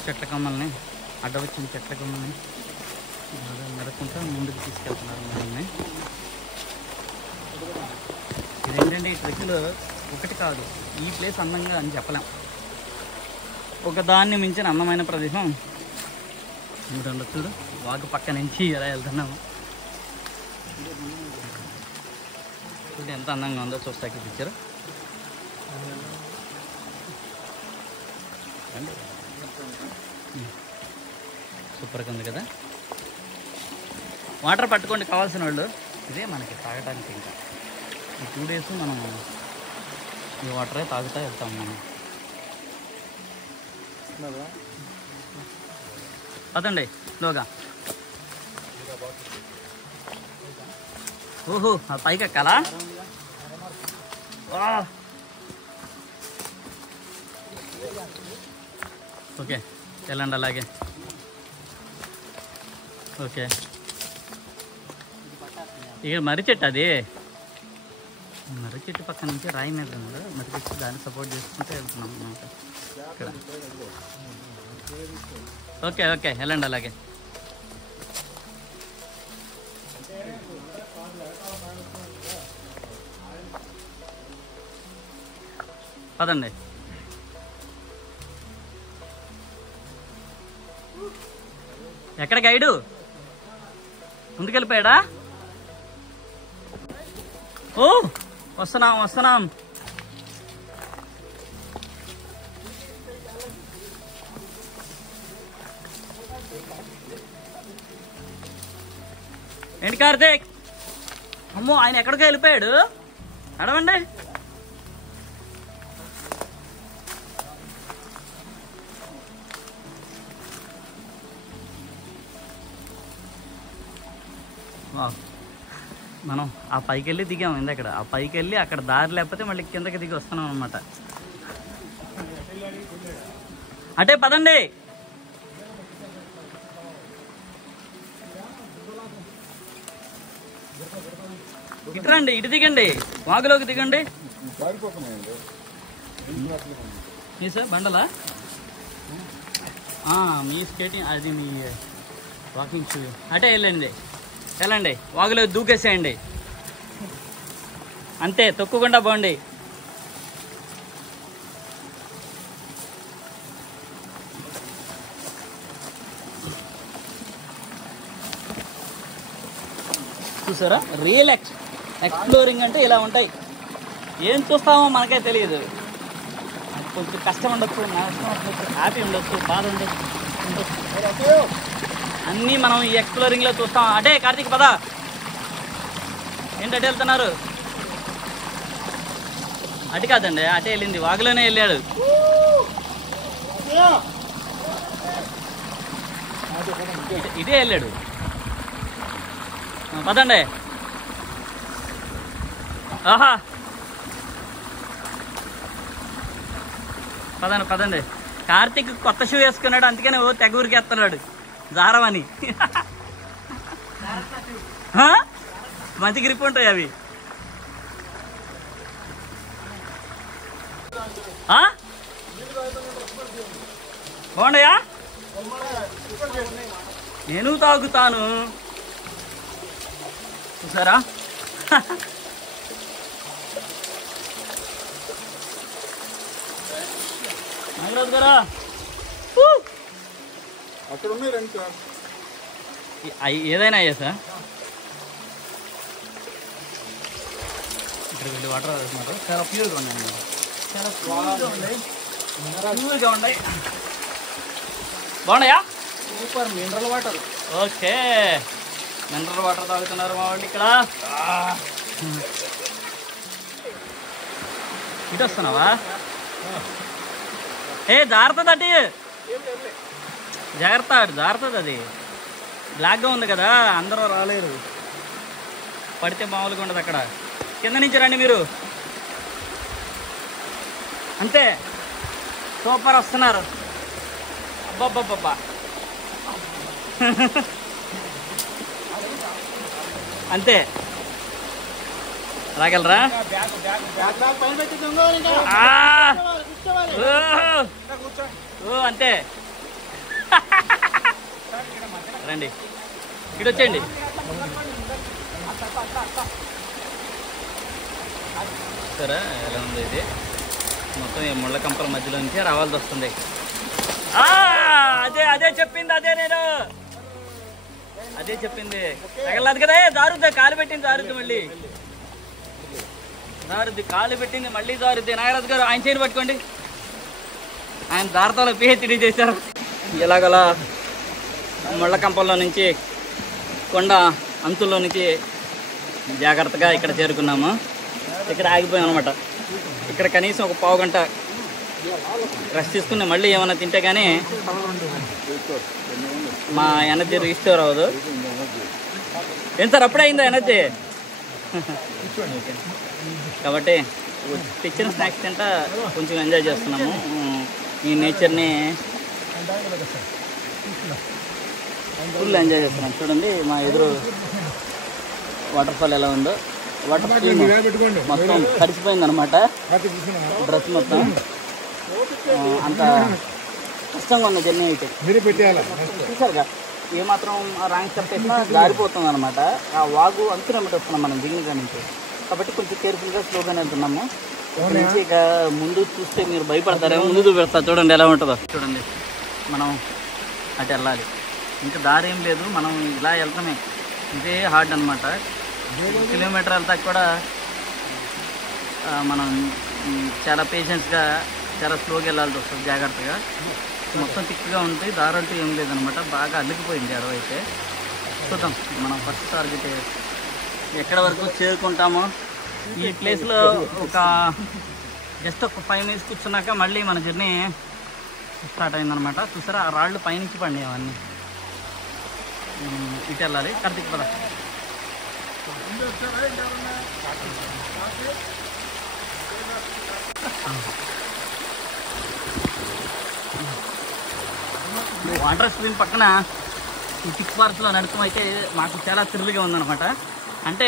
చెట్ల కొమ్మల్ని, అడ్డవచ్చిన చెట్ల కొమ్మల్ని బాగా నడుకుంటా ముందుకు తీసుకెళ్తున్నారు మనల్ని. ఇదేంటంటే ఈ ట్రెక్లో ఒకటి కాదు, ఈ ప్లేస్ అందంగా అని చెప్పలేం. ఒక దాన్ని మించిన అందమైన ప్రదేశం చూడండి. చూడు వాగు పక్క నుంచి ఎలా వెళ్తున్నాము. చూడు ఎంత అందంగా ఉందో, చూస్తాకి పిక్చర్. సూపర్గా ఉంది కదా. వాటర్ పట్టుకోండి కావాల్సిన వాళ్ళు. ఇదే మనకి తాగడానికి. ఇంకా ఈ 2 days మనం ఈ వాటరే తాగుతూ వెళ్తాం మనం. అదండి స్లోగా. ఓహో ఆ పైకి ఎక్కాలా? ఓకే వెళ్ళండి అలాగే. ఓకే ఇక మర్రి చెట్టు, అది మర్రి చెట్టు పక్క నుంచి రాయి మీద ఉంది. మర్రి చెట్టు దాన్ని సపోర్ట్ చేసుకుంటే వెళ్తున్నాం అనమాట ఇక్కడ. ఓకే ఓకే వెళ్ళండి అలాగే. పదండి. ఎక్కడ గైడు? ముందుకెళ్ళిపోయాడా? ఓ వస్తున్నాం వస్తున్నాం. ఏంటి కార్తీక్? అమ్మో ఆయన ఎక్కడికో వెళ్ళిపోయాడు. నడవండి. మనం ఆ పైకి వెళ్ళి దిగాము ఇందక్కడ. ఆ పైకి వెళ్ళి అక్కడ దారి లేకపోతే మళ్ళీ కిందకి దిగి వస్తున్నాం అనమాట. అటే పదండి. ఇటురండి, ఇటు దిగండి, వాగులోకి దిగండి. మీ సార్ బండలా? మీ స్కేటింగ్ అది మీ వాకింగ్ షూ. అటే వెళ్ళండి వెళ్ళండి, వాగులో దూకేసేయండి అంతే, తొక్కకుండా పోండి. చూసారా రియల్ ఎక్స్ప్లోరింగ్ అంటే ఇలా ఉంటాయి. ఏం చూస్తామో మనకే తెలియదు. కొంచెం కష్టం ఉండొచ్చు, నష్టం ఉండొచ్చు, హ్యాపీ ఉండొచ్చు, బాధ ఉండొచ్చు, అన్నీ మనం ఈ ఎక్స్ప్లోరింగ్లో చూస్తాం. అటే కార్తీక్ పద. ఏంటి అటే వెళ్తున్నారు? అటు కాదండి, అటే వెళ్ళింది, వాగులోనే వెళ్ళాడు. ఇదే వెళ్ళాడు. పదండి. ఆహా పదండి పదండి. కార్తీక్ కొత్త షూ వేసుకున్నాడు, అందుకని ఓ తెగ ఊరికేస్తున్నాడు జారమని. మంచి గ్రిప్ ఉంటాయి అవి. బాగున్నాయా? నేను తాగుతాను. చూసారా? నాగరాజు గారా అక్కడ ఉన్నాయి రండి సార్. ఏదైనా అయ్యా సార్. ఇక్కడ వెళ్ళి వాటర్ వేస్తున్నారు. చాలా ప్యూర్గా ఉన్నాయి, చాలా ప్యూర్గా ఉన్నాయి, ప్యూర్గా ఉన్నాయి. బాగున్నాయా? Super mineral water. Okay mineral water తాగుతున్నారు మా వాళ్ళు ఇక్కడ. ఇటు వస్తున్నావా? ఏ జాగ్రత్త, అటు జాగ్రత్త, జాగ్రత్త. అది బ్లాక్గా ఉంది కదా, అందరూ రాలేరు, పడితే మామూలుగా ఉండదు. అక్కడ కింద నుంచి రండి మీరు. అంతే, సూపర్ వస్తున్నారు. అబ్బబ్బబ్బబ్బా అంతే, రాగలరా? అంతే రండి, ఇటు వచ్చేయండి. సరే ఎలా ఉంది ఇది? మొత్తం ఈ ముళ్ళ కంపల మధ్యలో నుంచి రావాల్సి వస్తుంది. అదే అదే చెప్పింది, అదే చెప్పింది. తగలదు కదా, జారుద్ది, కాలు పెట్టింది జారుద్ది, మళ్ళీ జారుద్ది, కాలు పెట్టింది మళ్ళీ జారుద్ది. నాగరాజు గారు ఆయన చేయి పట్టుకోండి, ఆయన భారతంలో పిహెచ్డి చేశారు. ఎలాగలా ముళ్ళ కంపంలో నుంచి కొండ అంచుల్లో నుంచి జాగ్రత్తగా ఇక్కడ చేరుకున్నాము. ఇక్కడ ఆగిపోయాం అనమాట. ఇక్కడ కనీసం ఒక పావు గంట రెస్ట్ తీసుకుని మళ్ళీ ఏమైనా తింటే కానీ మా ఎనర్జీ రీస్టోర్ అవ్వదు. ఏం సార్ అప్పుడే అయిందా ఎనర్జీ? కాబట్టి తెచ్చిన స్నాక్స్ తింటా కొంచెం ఎంజాయ్ చేస్తున్నాము. ఈ నేచర్ని ఫుల్ ఎంజాయ్ చేస్తున్నాం. చూడండి మా ఎదురు వాటర్ ఫాల్ ఎలా ఉందో. వాటర్ ఫాల్ మొత్తం తడిసిపోయింది అనమాట. డ్రెస్ మొత్తం అంత కష్టంగా ఉన్న జర్నీ అయితే చూసారుగా. ఏమాత్రం రాంగ్ స్టెప్ వేసినా జారిపోతుంది అనమాట. ఆ వాగు అంచున వస్తున్నాం మనం దిగినగా నుంచి. కాబట్టి కొంచెం కేర్ఫుల్గా స్లోగానే వెళ్తున్నాము. ఇక్కడ నుంచి ఇక ముందు చూస్తే మీరు భయపడతారే. ముందు చూపెడతా చూడండి ఎలా ఉంటుందో. చూడండి మనం అటు వెళ్ళాలి, ఇంకా దారి ఏం లేదు, మనం ఇలా వెళ్తామే. ఇదే హార్డ్ అనమాట. కిలోమీటర్ వెళ్తా కూడా మనం చాలా పేషెన్స్గా చాలా స్లోగా వెళ్ళాల్సి వస్తుంది, జాగ్రత్తగా. మొత్తం థిక్గా ఉంటుంది, దారి అంటూ ఏం లేదనమాట. బాగా అల్లికిపోయింది అడవి అయితే. చూద్దాం మనం ఫస్ట్ టార్గెట్ ఎక్కడ వరకు చేరుకుంటామో. ఈ ప్లేస్లో ఒక జస్ట్ ఒక 5 minutes కూర్చున్నాక మళ్ళీ మన జర్నీ స్టార్ట్ అయిందనమాట. చూసారా ఆ రాళ్ళు పైనుంచి పడినాయి అవన్నీ. ఇటు వెళ్ళాలి. కార్తీక్ పద. వాటర్ స్ట్రీమ్ పక్కన ఈ టిక్ పార్క్స్లో నడపడం అయితే మాకు చాలా థ్రిల్గా ఉందన్నమాట. అంటే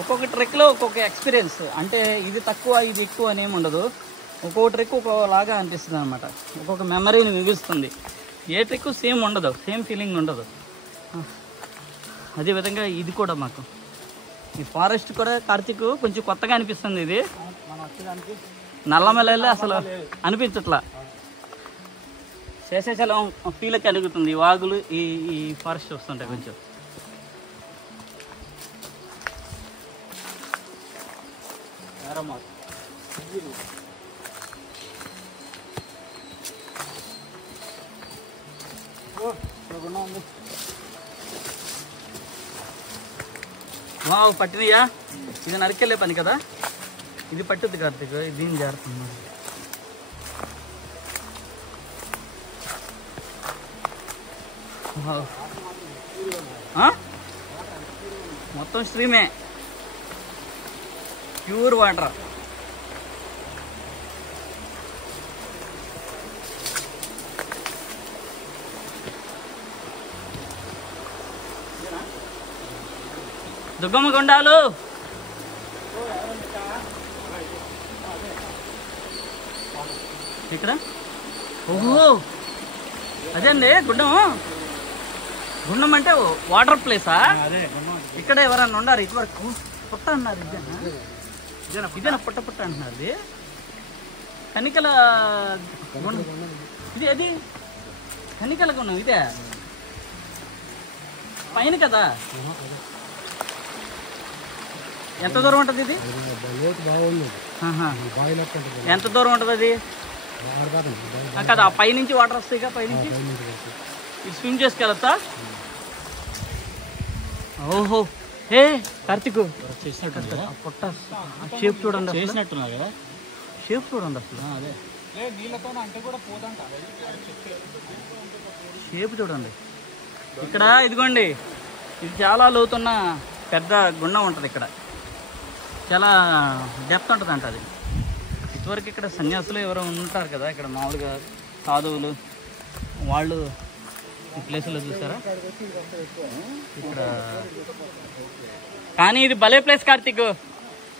ఒక్కొక్క ట్రెక్లో ఒక్కొక్క ఎక్స్పీరియన్స్. అంటే ఇది తక్కువ ఇది ఎక్కువ అని ఏమి ఉండదు. ఒక్కొక్క ట్రెక్ ఒక్కొక్కలాగా అనిపిస్తుంది అనమాట. ఒక్కొక్క మెమరీని మిగులుస్తుంది. ఏ ట్రెక్ సేమ్ ఉండదు, సేమ్ ఫీలింగ్ ఉండదు. అదేవిధంగా ఇది కూడా మాకు ఈ ఫారెస్ట్ కూడా కార్తీక్ కొంచెం కొత్తగా అనిపిస్తుంది. ఇది నల్లమల్లె అసలు అనిపించట్లా. శేషాచలం ఫీల్ కలుగుతుంది వాగులు ఈ ఫారెస్ట్ వస్తుంటాయి. కొంచెం వావ్ పట్టినయా. ఇది నరికెళ్ళే పని కదా, ఇది పట్టుద్ది కార్తీక్. దీన్ని జారుతుంది. మొత్తం స్ట్రీమే, ప్యూర్ వాటర్. దుగ్గమ్మ కొండాలు ఇక్కడ. ఓహో అదే అండి గుండం. గుండం అంటే వాటర్ ప్లేసా? ఇక్కడ ఎవరన్నా ఉన్నారు ఇటువరకు? పుట్ట అన్నారు. ఇదేనా పుట్ట పుట్ట అంటున్నారు. ఇది కనికల ఇది అది కనికల గుండం. ఇదే పైన కదా. ఎంత దూరం ఉంటుంది ఇది? ఎంత దూరం ఉంటుంది అది కదా? ఆ పైనుంచి వాటర్ వస్తాయి కదా, పైనుంచి ఇది స్విమ్ చేసుకెళ్ళొచ్చా? ఓహో ఏ కార్తీక్ పొట్ట షేప్ చూడండి, చేసినట్టున్నా కదా. షేప్ చూడండి అసలు. అదే షేప్ చూడండి. ఇక్కడ ఇదిగోండి, ఇది చాలా లోతున్న పెద్ద గుండం ఉంటుంది. ఇక్కడ చాలా డెప్త్ ఉంటుంది అంట. అది ఇటువరకు ఇక్కడ సన్యాసులు ఎవరో ఉంటారు కదా, ఇక్కడ మామూలుగా సాధువులు వాళ్ళు ఈ ప్లేస్లో చూసారా ఇక్కడ. కానీ ఇది భలే ప్లేస్ కార్తీక్,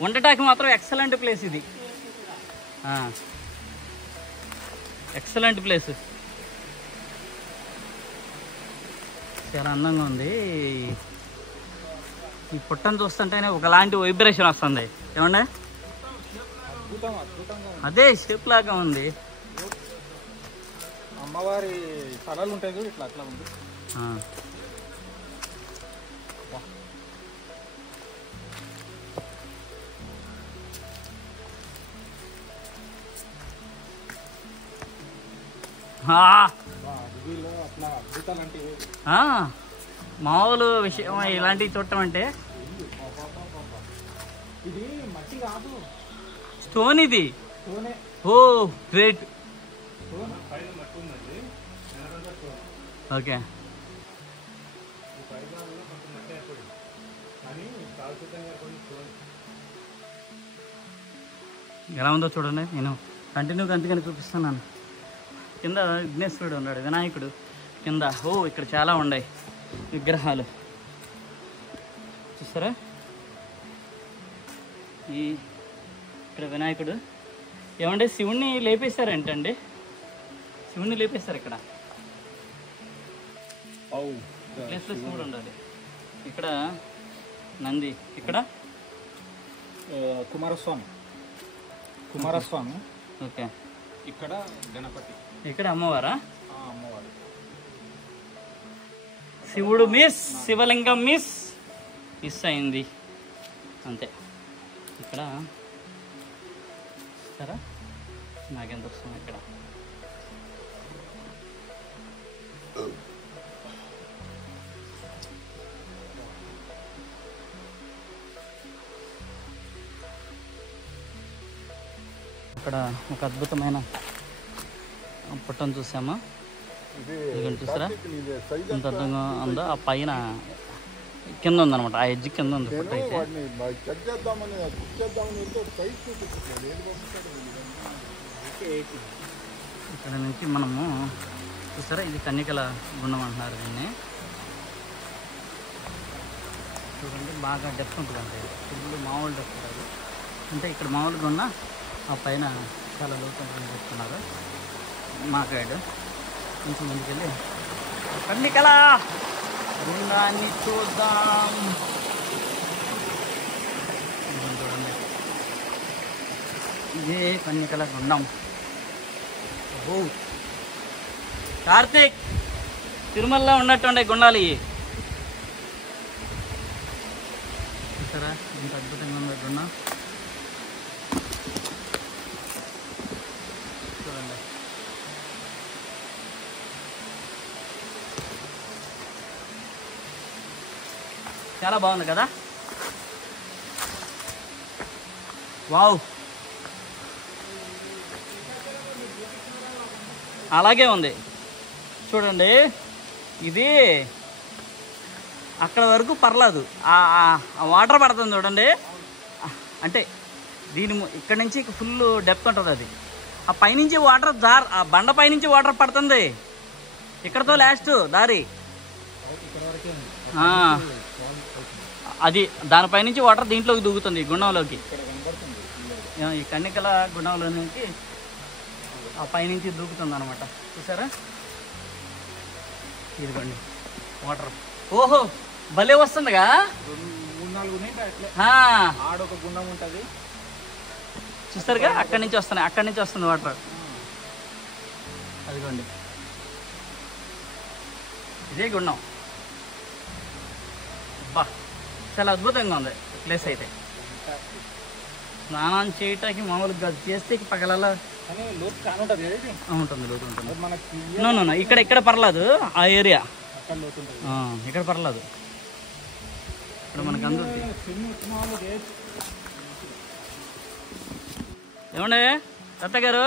ఉండటానికి మాత్రం ఎక్సలెంట్ ప్లేస్ ఇది. ఎక్సలెంట్ ప్లేస్, చాలా అందంగా ఉంది. ఈ పుట్టను చూస్తుంటేనే ఒకలాంటి వైబ్రేషన్ వస్తుంది. ఏమండే అదే షేప్ లాగా ఉంది. అమ్మవారి తలలు ఉంటాయి చూడు, ఇట్లా అట్లా ఉంది. మామూలు విషయం ఇలాంటివి చూడటం అంటే. ఇది మట్టి కాదు, స్టోన్ ఇది. ఓ గ్రేట్. ఓకే ఎలా ఉందో చూడండి. నేను కంటిన్యూగా అందుకని చూపిస్తున్నాను. కింద విఘ్నేశ్వరుడు ఉన్నాడు, వినాయకుడు కింద. ఓ ఇక్కడ చాలా ఉన్నాయి విగ్రహాలు చూస్తారా. ఇక్కడ వినాయకుడు. ఏమంటే శివుణ్ణి లేపేశారంటండి, శివుణ్ణి లేపేశారు ఇక్కడ. ప్లేస్లో శివుడు ఉండాలి. ఇక్కడ నంది, ఇక్కడ కుమారస్వామి. ఓకే. ఇక్కడ గణపతి, ఇక్కడ అమ్మవారా? అమ్మవారు. శివుడు శివలింగం మిస్ అయింది అంతే. ఇక్కడ సరే నాకెంత వస్తుంది ఇక్కడ. ఇక్కడ ఒక అద్భుతమైన పుట్టను చూసామా, ఇదిగోండి చూసారా ఎంత అద్భుతంగా ఉందో. ఆ పైన కింద ఉందన్నమాట, ఆ ఎడ్జ్ కింద ఉంది పుట్ట. అయితే ఇక్కడ నుంచి మనము చూసారా, ఇది కన్యకల గుండం అంటున్నారు దీన్ని. చూడండి బాగా డెప్త్ ఉంటుందంటే, ఫుల్ మామూలు డెప్త్ కాదు. అంటే ఇక్కడ మామూలుగా ఉన్న ఆ పైన చాలా లోతుగా చెప్తున్నారు మా గైడ్. కొంచెం ముందుకెళ్ళి కన్యకల గుండాన్ని చూద్దాం. చూడండి ఇదే కన్యకల గుండం. ఓ కార్తీక్, తిరుమలలో ఉన్నట్టుండే గుండాలు ఇవి. చూసారా ఇంత అద్భుతంగా ఉంది గుండం. చూడండి చాలా బాగుంది కదా. వావ్, అలాగే ఉంది చూడండి. ఇది అక్కడ వరకు పర్లేదు, ఆ వాటర్ పడుతుంది చూడండి. అంటే దీని ఇక్కడ నుంచి ఫుల్ డెప్త్ ఉంటుంది. అది ఆ పైనుంచి వాటర్ ఆ బండ పైనుంచి వాటర్ పడుతుంది. ఇక్కడతో లాస్ట్ దారి. అది దానిపై నుంచి వాటర్ దీంట్లోకి దూకుతుంది, గుండంలోకి. ఈ కన్యకల గుండంలో నుంచి ఆ పైనుంచి దూకుతుంది అనమాట. చూసారా ఇదిగోండి వాటర్. ఓహో భలే వస్తుందిగా. 3-4 ఉన్నాయి అట్లే. ఆడొక గుండం ఉంటుంది చూస్తారుగా, అక్కడి నుంచి వస్తున్నాయి, అక్కడి నుంచి వస్తుంది వాటర్. అదిగోండి ఇదే గుండం. అబ్బా చాలా అద్భుతంగా ఉంది ప్లేస్ అయితే. స్నానం చేయటానికి మామూలుగా చేస్తే పగలలో ఉంటుంది, లోతు ఉంటుంది. నో ఇక్కడ పర్లేదు, ఆ ఏరియా ఇక్కడ పర్లేదు. ఇక్కడ మనకు అందుతుంది. ఏమండే దత్త గారు,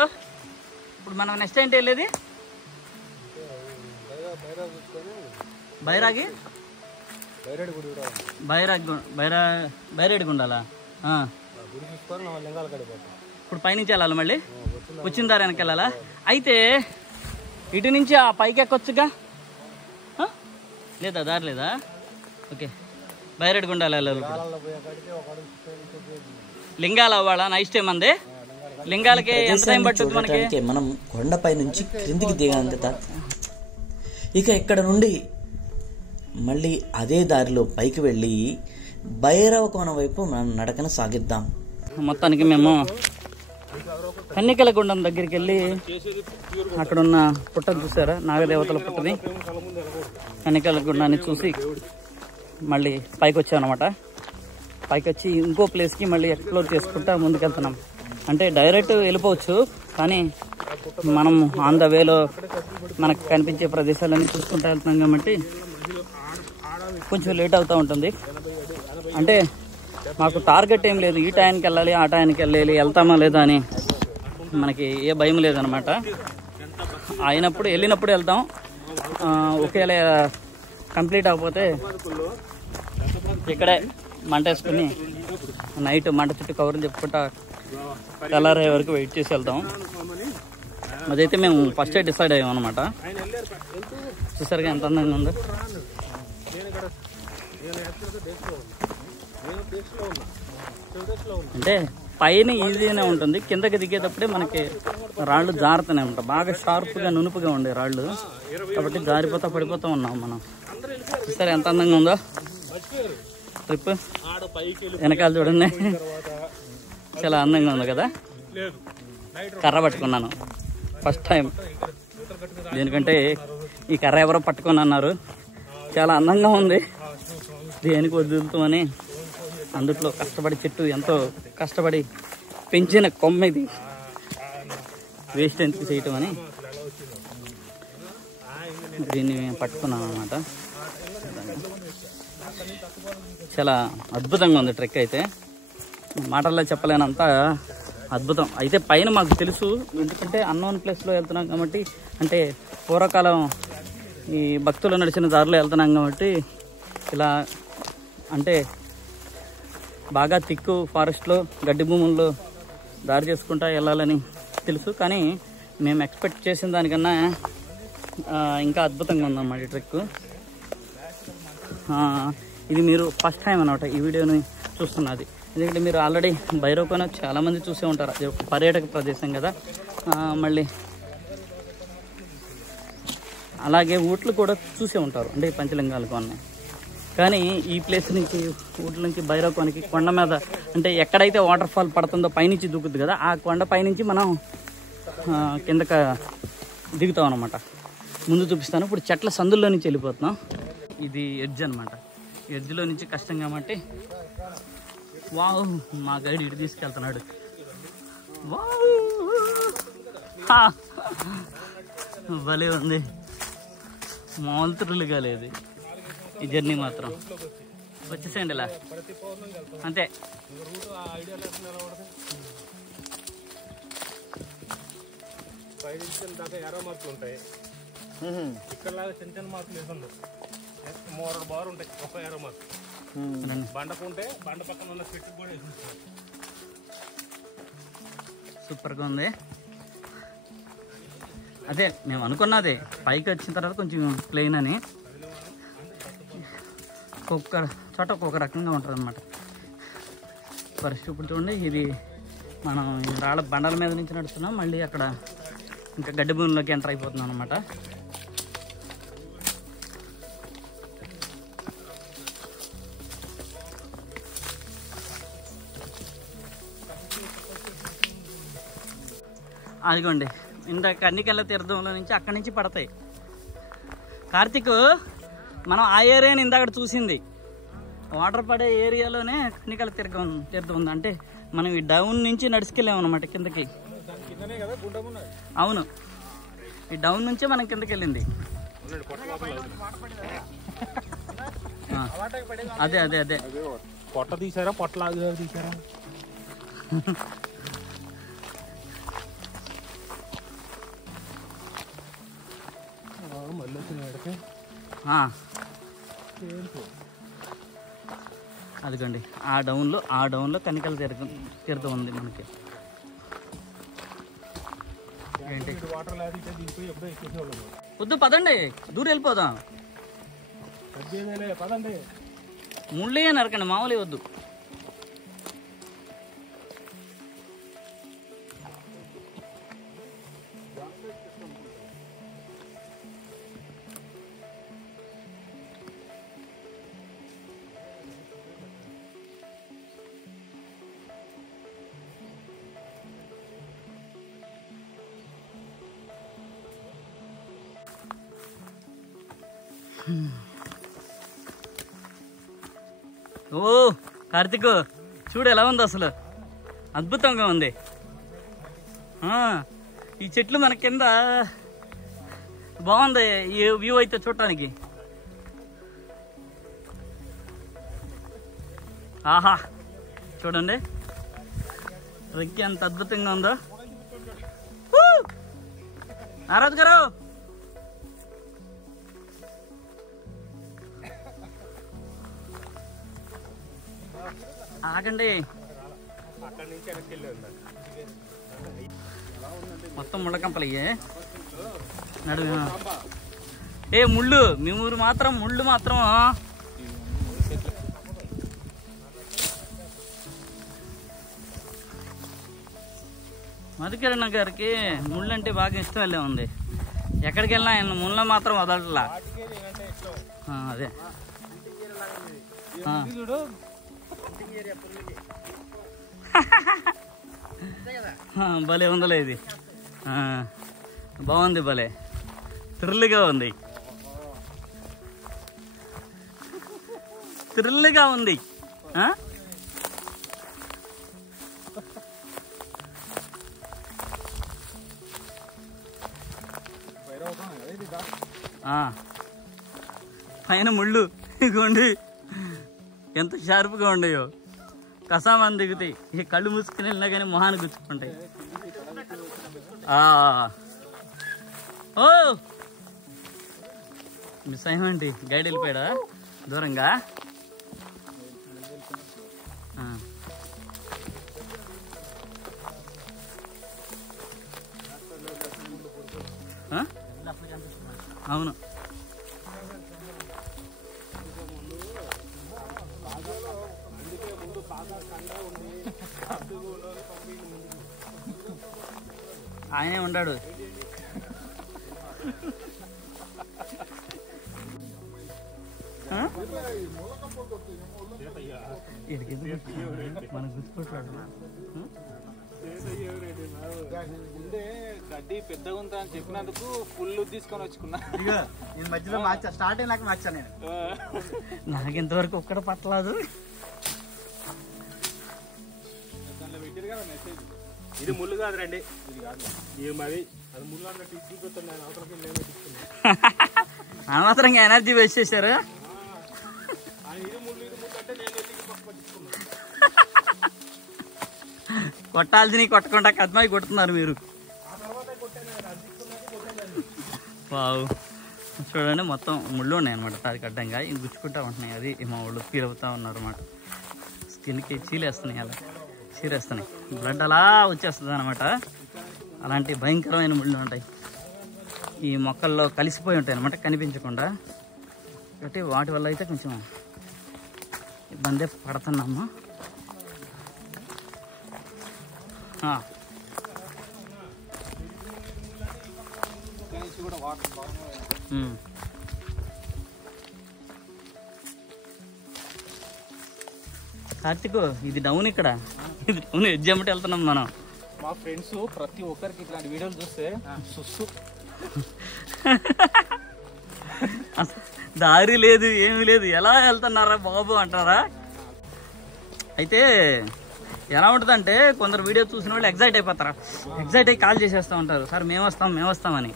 ఇప్పుడు మనం నెక్స్ట్ ఏంటి వెళ్ళేది? బైరాగి గుండాలా? ఇప్పుడు పైనుంచి వెళ్ళాలి, మళ్ళీ వచ్చిన దారి వెనక్కి వెళ్ళాలా? అయితే ఇటు నుంచి ఆ పైకి ఎక్కొచ్చుగా, లేదా దారి లేదా? ఓకే బైరాగి గుండాలు వెళ్ళాలి. లింగాలు అవ్వాలా? నైట్ టైం అంది. లింగాలకి ఎంత టైం పట్టుద్ది మనకి? మనం కొండపై నుంచి క్రిందికి దిగాం కదా. ఇక ఇక్కడ నుండి మళ్ళీ అదే దారిలో పైకి వెళ్ళి భైరవ కోన వైపు మనం నడకన సాగిద్దాం. మొత్తానికి మేము కన్యకల గుండం దగ్గరికి వెళ్ళి అక్కడున్న పుట్టను చూసారా, నాగదేవతల పుట్టని, కన్యకల గుండాన్ని చూసి మళ్ళీ పైకి వచ్చామన్నమాట. పైకి వచ్చి ఇంకో ప్లేస్కి మళ్ళీ ఎక్స్ప్లోర్ చేసుకుంటా ముందుకెళ్తున్నాం. అంటే డైరెక్ట్ వెళ్ళిపోవచ్చు, కానీ మనం ఆన్ ద వేలో మనకు కనిపించే ప్రదేశాలన్నీ చూసుకుంటూ వెళ్తున్నాం కాబట్టి కొంచెం లేట్ అవుతూ ఉంటుంది. అంటే మాకు టార్గెట్ ఏం లేదు, ఈ టైంకి వెళ్ళాలి ఆ టైంకి వెళ్ళాలి, వెళ్తామా లేదా అని మనకి ఏ భయం లేదనమాట. అయినప్పుడు వెళ్ళినప్పుడు వెళ్తాం. ఒకవేళ కంప్లీట్ అవ్వకపోతే ఇక్కడే మంట వేసుకుని నైట్ మంట చుట్టూ కవర్లు చెప్పుకుంటా తెల్లారే వరకు వెయిట్ చేసి వెళ్తాం. అదైతే మేము ఫస్టే డిసైడ్ అయ్యాం అనమాట. చూసారుగా ఎంత అందంగా ఉందో. అంటే పైన ఈజీగానే ఉంటుంది, కిందకి దిగేటప్పుడే మనకి రాళ్ళు జారుతూనే ఉంటాయి. బాగా షార్ప్గా నునుపుగా ఉండే రాళ్ళు కాబట్టి జారిపోతా పడిపోతూ ఉన్నాం మనం. చూసారు ఎంత అందంగా ఉందో ట్రిప్. వెనకాల చూడండి చాలా అందంగా ఉంది కదా. కర్ర పట్టుకున్నాను ఫస్ట్ టైం, దేనికంటే ఈ కర్ర ఎవరో పట్టుకొని అన్నారు. చాలా అందంగా ఉంది, దేనికి వదులుతామని అందుట్లో కష్టపడి చెట్టు ఎంతో కష్టపడి పెంచిన కొమ్మ ఇది, వేస్ట్ ఎంత చేయటం అని దీన్ని మేము పట్టుకున్నాం అన్నమాట. చాలా అద్భుతంగా ఉంది ట్రెక్ అయితే, మాటల్లో చెప్పలేనంత అద్భుతం. అయితే పైన మాకు తెలుసు, ఎందుకంటే అన్నోన్ ప్లేస్లో వెళ్తున్నాం కాబట్టి, అంటే పూర్వకాలం ఈ భక్తులు నడిచిన దారిలో వెళ్తున్నాం కాబట్టి ఇలా అంటే బాగా తిక్కు ఫారెస్ట్లో గడ్డి భూముల్లో దారి చేసుకుంటా వెళ్ళాలని తెలుసు. కానీ మేము ఎక్స్పెక్ట్ చేసిన దానికన్నా ఇంకా అద్భుతంగా ఉందన్నమాట ఈ ట్రెక్. ఇది మీరు ఫస్ట్ టైం అన్నమాట ఈ వీడియోని చూస్తున్నది. ఎందుకంటే మీరు ఆల్రెడీ భైరవకోన చాలామంది చూసే ఉంటారు, అది ఒక పర్యాటక ప్రదేశం కదా. మళ్ళీ అలాగే ఊట్లు కూడా చూసే ఉంటారు, అంటే పంచలింగాలు కొన్ని. కానీ ఈ ప్లేస్ నుంచి ఊట్ల నుంచి భైరవకోనకి కొండ మీద, అంటే ఎక్కడైతే వాటర్ ఫాల్ పడుతుందో పైనుంచి దూకుద్ది కదా, ఆ కొండ పైనుంచి మనం కిందక దిగుతాం అనమాట. ముందు చూపిస్తాను. ఇప్పుడు చెట్ల సందుల్లో నుంచి వెళ్ళిపోతున్నాం. ఇది ఎడ్జ్ అనమాట. ఎడ్జ్లో నుంచి కష్టం కాబట్టి వావ్ మా గైడ్ ఇటు తీసుకెళ్తున్నాడు. వావ్ భలే ఉంది, మామూలు త్రిల్లుగా లేదు ఈ జర్నీ మాత్రం. వచ్చేసేయండి ఇలా అంతే. ఇక్కడ చిన్న చిన్న మార్కులు వేసుండు, 3 బార్ ఉంటాయి, ఒక ఏరో మార్క్. బండకుంటే బండ పక్కన ఉన్న చెట్టు కూడా వేసుకుంటారు. సూపర్గా ఉంది. అదే మేము అనుకున్నదే, పైకి వచ్చిన తర్వాత కొంచెం ప్లెయిన్ అని, ఒక్కొక్క చోట ఒక్కొక్క రకంగా ఉంటుంది అనమాట పరిస్థితి. ఇప్పుడు చూడండి, ఇది మనం రాళ్ళ బండల మీద నుంచి నడుస్తున్నాం, మళ్ళీ అక్కడ ఇంకా గడ్డి భూమిలోకి ఎంటర్ అయిపోతున్నాం అనమాట. అదిగోండి ఇందాక కన్నికల్ల తీర్థంలో నుంచి అక్కడి నుంచి పడతాయి. కార్తీక్, మనం ఆ ఏరియాని ఇందాక చూసింది, వాటర్ పడే ఏరియాలోనే కన్నికల్ల తీర్థం ఉంది. అంటే మనం ఈ డౌన్ నుంచి నడుచుకెళ్ళాం అనమాట కిందకి. అవును, ఈ డౌన్ నుంచే మనం కిందకి వెళ్ళింది. అదే అదే అదే పొట్ట తీసారా, పొట్టలాగా తీసారా? అదిగోండి ఆ డౌన్లో కనికల తీర్థం ఉంది మనకి. ఏంటి వద్దు, పదండి దూరం వెళ్ళిపోదాం. ముళ్ళే నరకండి, మామూలు వద్దు. ఓ కార్తీక్, చూడు ఎలా ఉంది, అసలు అద్భుతంగా ఉంది. ఈ చెట్లు మన కింద బాగుంది ఈ వ్యూ అయితే చూడటానికి. ఆహా చూడండి రెక్కి ఎంత అద్భుతంగా ఉందో. నారాజు గారు ఆగండి. మొత్తం ముళ్ళకంపలయ్యే నడువు. ఏ ముళ్ళు మీ ఊరు మాత్రం ముళ్ళు మాత్రం మధుకిరణ్ గారికి ముళ్ళు అంటే బాగా ఇష్టం వెళ్ళే ఉంది. ఎక్కడికి వెళ్ళినా ఆయన ముళ్ళ మాత్రం వదలట్లా. అదే భలే ఉందలే ఇది. బాగుంది భలే థ్రిల్గా ఉంది. థ్రిల్గా ఉంది. పైన ముళ్ళు ఇగోండి ఎంత షార్ప్గా ఉండయో. కసామాన్ దిగుతాయి. ఈ కళ్ళు మూసుకుని వెళ్ళినా కానీ మొహాన్ని గుచ్చుకుంటాయి. ఓ మిస్ అయ్యమండి. గైడ్ వెళ్ళిపోయాడా దూరంగా? అవును ఆయనే ఉన్నాడు. మన గుర్తుపట్టాడు గడ్డి పెద్దగా ఉందా అని చెప్పినందుకు ఫుల్ తీసుకొని వచ్చుకున్నా. నేను మధ్యలో మార్చా, స్టార్ట్ అయినాక మార్చా నేను. నాకు ఇంతవరకు ఒక్కడ పట్టలేదు. ఇది ముళ్ళు కాదు రండి, ఇది కాదు మరి అది ముళ్ళు అన్నట్టు చూపిస్తుంది. ఆయన అవసరం అనవసరంగా ఎనర్జీ వేస్ట్ చేశారు. కొట్టాల్సి కొట్టకుండా కద్మాయి కొడుతున్నారు మీరు. వావ్ చూడండి మొత్తం ముళ్ళు ఉన్నాయి అనమాట. తాడికి అడ్డంగా ఇవి గుచ్చుకుంటా ఉంటున్నాయి. అది మా వాళ్ళు ఫీల్ అవుతా ఉన్నారు అనమాట. స్కిన్కి చీలేస్తున్నాయి, అలా చీరేస్తున్నాయి. బ్లడ్ అలా వచ్చేస్తుంది అనమాట. అలాంటి భయంకరమైన ముళ్ళు ఉంటాయి. ఈ మొక్కల్లో కలిసిపోయి ఉంటాయి అనమాట, కనిపించకుండా. కాబట్టి వాటి వల్ల అయితే కొంచెం ఇబ్బంది పడుతున్నాము. కార్తిక్ ఇది డౌన్, ఇక్కడ ఇది డౌన్ ఎడ్జ్ అమ్మటి వెళ్తున్నాం మనం. మా ఫ్రెండ్స్ ప్రతి ఒక్కరికి ఇట్లాంటి వీడియోలు చూస్తే సుస్సు దారి లేదు ఏమీ లేదు, ఎలా వెళ్తున్నారా బాబు అంటారా. అయితే ఎలా ఉంటుందంటే కొందరు వీడియో చూసిన వాళ్ళు ఎగ్జైట్ అయిపోతారా, ఎగ్జైట్ అయ్యి కాల్ చేసేస్తూ ఉంటారు, సార్ మేము వస్తామని.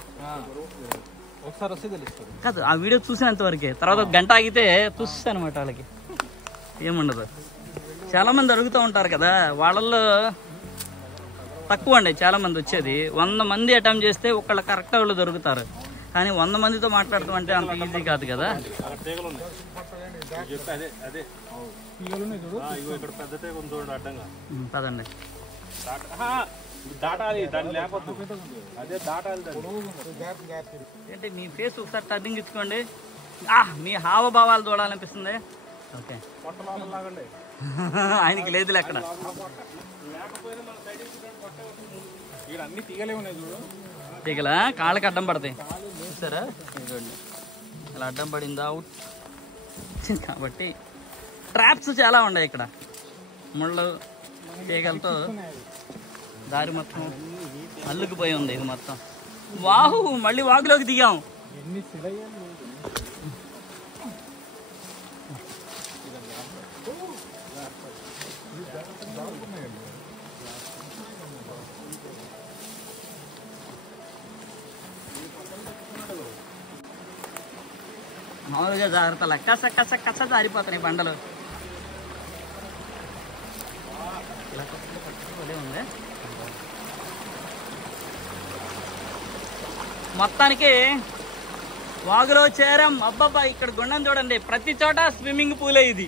ఒకసారి వస్తే తెలుస్తుంది కాదు, ఆ వీడియో చూసినంత వరకే. తర్వాత ఒక గంట ఆగితే చూస్తాను అనమాట, వాళ్ళకి ఏముండదు. చాలా మంది అడుగుతూ ఉంటారు కదా, వాళ్ళల్లో తక్కువ అండి చాలా మంది వచ్చేది. 100 మంది అటెంప్ట్ చేస్తే ఒకళ్ళు కరెక్ట్ వాళ్ళు దొరుకుతారు. కానీ 100 మందితో మాట్లాడటం అంటే అంత ఈజీ కాదు కదా. పదండి దాటాలి, దాన్ని లేకపోతే అదే దాటాలి. ఏంటి మీ ఫేస్ ఒకసారి టర్నింగ్ ఇచ్చుకోండి, మీ హావభావాలు చూడాలనిపిస్తుంది. ఓకే ఆయనకి లేదులే అక్కడ. అన్ని తీగలే ఉన్నాయి చూడు, తీగల కాళ్ళకి అడ్డం పడతాయి చూసారా, ఇలా అడ్డం పడిందా అవుట్. కాబట్టి ట్రాప్స్ చాలా ఉన్నాయి ఇక్కడ, ముళ్ళు తీగలతో దారి మొత్తం అల్లుకుపోయి ఉంది ఇది మొత్తం. వాహు మళ్ళీ వాగులోకి దిగాం. మామూలుగా జాగ్రత్తలు కస కస కస జారిపోతున్నాయి బండలు. ఇలా ఉంది. మొత్తానికి వాగులో చేరాం. అబ్బాబ్బా ఇక్కడ గుండం చూడండి, ప్రతి చోట స్విమ్మింగ్ పూలే. ఇది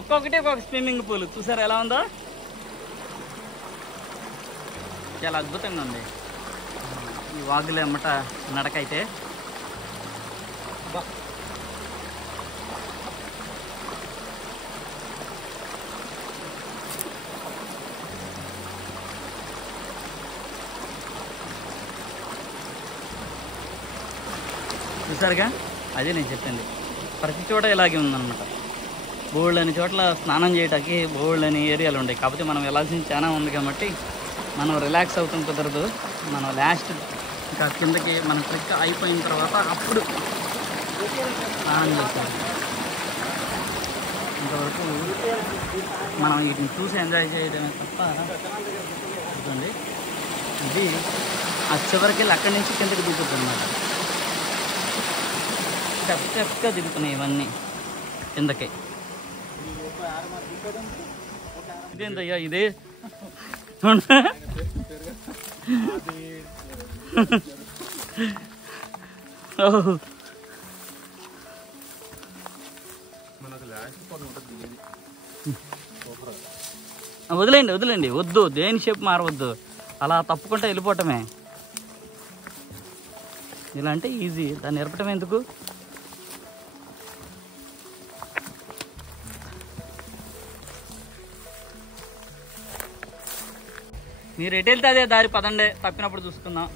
ఒక్కొక్కటి ఒక్కొక్క స్విమ్మింగ్ పూల్. చూసారు ఎలా ఉందో, చాలా అద్భుతంగా ఉంది ఈ వాగులో అమ్మట నడకైతే. చూసారుగా, అదే నేను చెప్పింది, ప్రతి చోట ఇలాగే ఉందన్నమాట. బోల్డ్ అని చోట్ల స్నానం చేయడానికి బోల్డ్ అని ఏరియాలు ఉంటాయి. కాకపోతే మనం వెళ్ళాల్సింది చాలా ఉంది కాబట్టి మనం రిలాక్స్ అవుతాం కుదరదు. మనం లాస్ట్ ఇంకా కిందకి మన ట్రిక్ అయిపోయిన తర్వాత అప్పుడు స్నానం చేస్తాం. ఇంతవరకు మనం వీటిని చూసి ఎంజాయ్ చేయడమే తప్ప చూడండి, ఇది ఆ చివరికి వెళ్ళి అక్కడి నుంచి కిందకి దిగుతుంది అన్నమాట. స్టెప్ స్టెప్గా దిగుతున్నాయి ఇవన్నీ కిందకి. ఇదేందయ్యా ఇది? వదిలేండి వదిలేండి, వద్దు, దేని షేప్ మారవద్దు, అలా తప్పుకుంటే వెళ్ళిపోవటమే. ఇలా అంటే ఈజీ, దాన్ని నేర్పటం ఎందుకు? మీరు ఎటు వెళ్తే అదే దారి, పదండే, తప్పినప్పుడు చూసుకుందాం.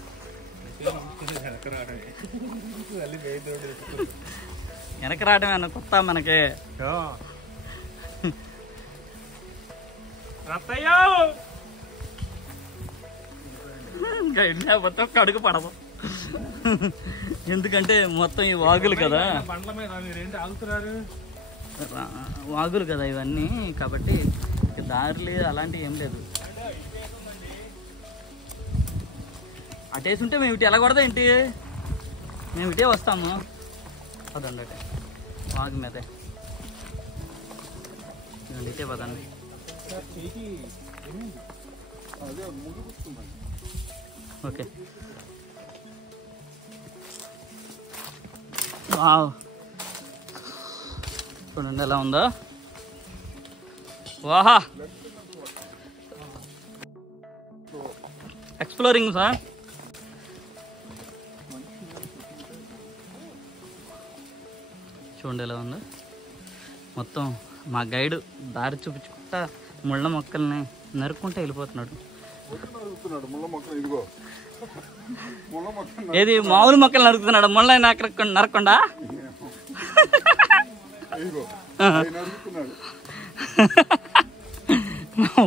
వెనక రావడమే అన్న కొత్త మనకి. లేకపోతే కడుగు పడదు, ఎందుకంటే మొత్తం ఈ వాగులు కదా, వాగులు కదా ఇవన్నీ, కాబట్టి దారులు అలాంటివి ఏం లేదు. అటేసి ఉంటే మేము ఇటు వెళ్ళకూడదు ఏంటి, మేము ఇటే వస్తాము. పదండి అటే వాగు మీదే, ఇటే పదండి. ఓకే, చూడండి ఎలా ఉందో. వాహా, ఎక్స్ప్లోరింగ్ సార్. చూడండి ఎలా ఉందో. మొత్తం మా గైడ్ దారి చూపించుకుంటా ముళ్ళ మొక్కల్ని నరుక్కుంటూ వెళ్ళిపోతున్నాడు. ఏది మామూలు మొక్కలు నరుకుతున్నాడు, ముళ్ళ నరకుండా?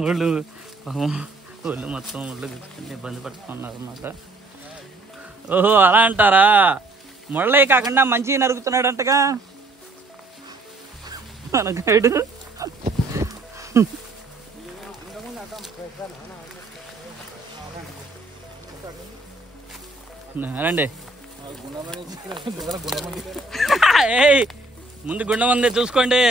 ఒళ్ళు ఒళ్ళు మొత్తం ఒళ్ళు ఇబ్బంది పడుతున్నారు అన్నమాట. ఓహో అలా అంటారా? ముళ్ళే కాకుండా మంచిగా నరుకుతున్నాడు అంటగా మన గైడు. రండి, ఏయ్ ముందు గుండం ఉంది చూసుకోండి.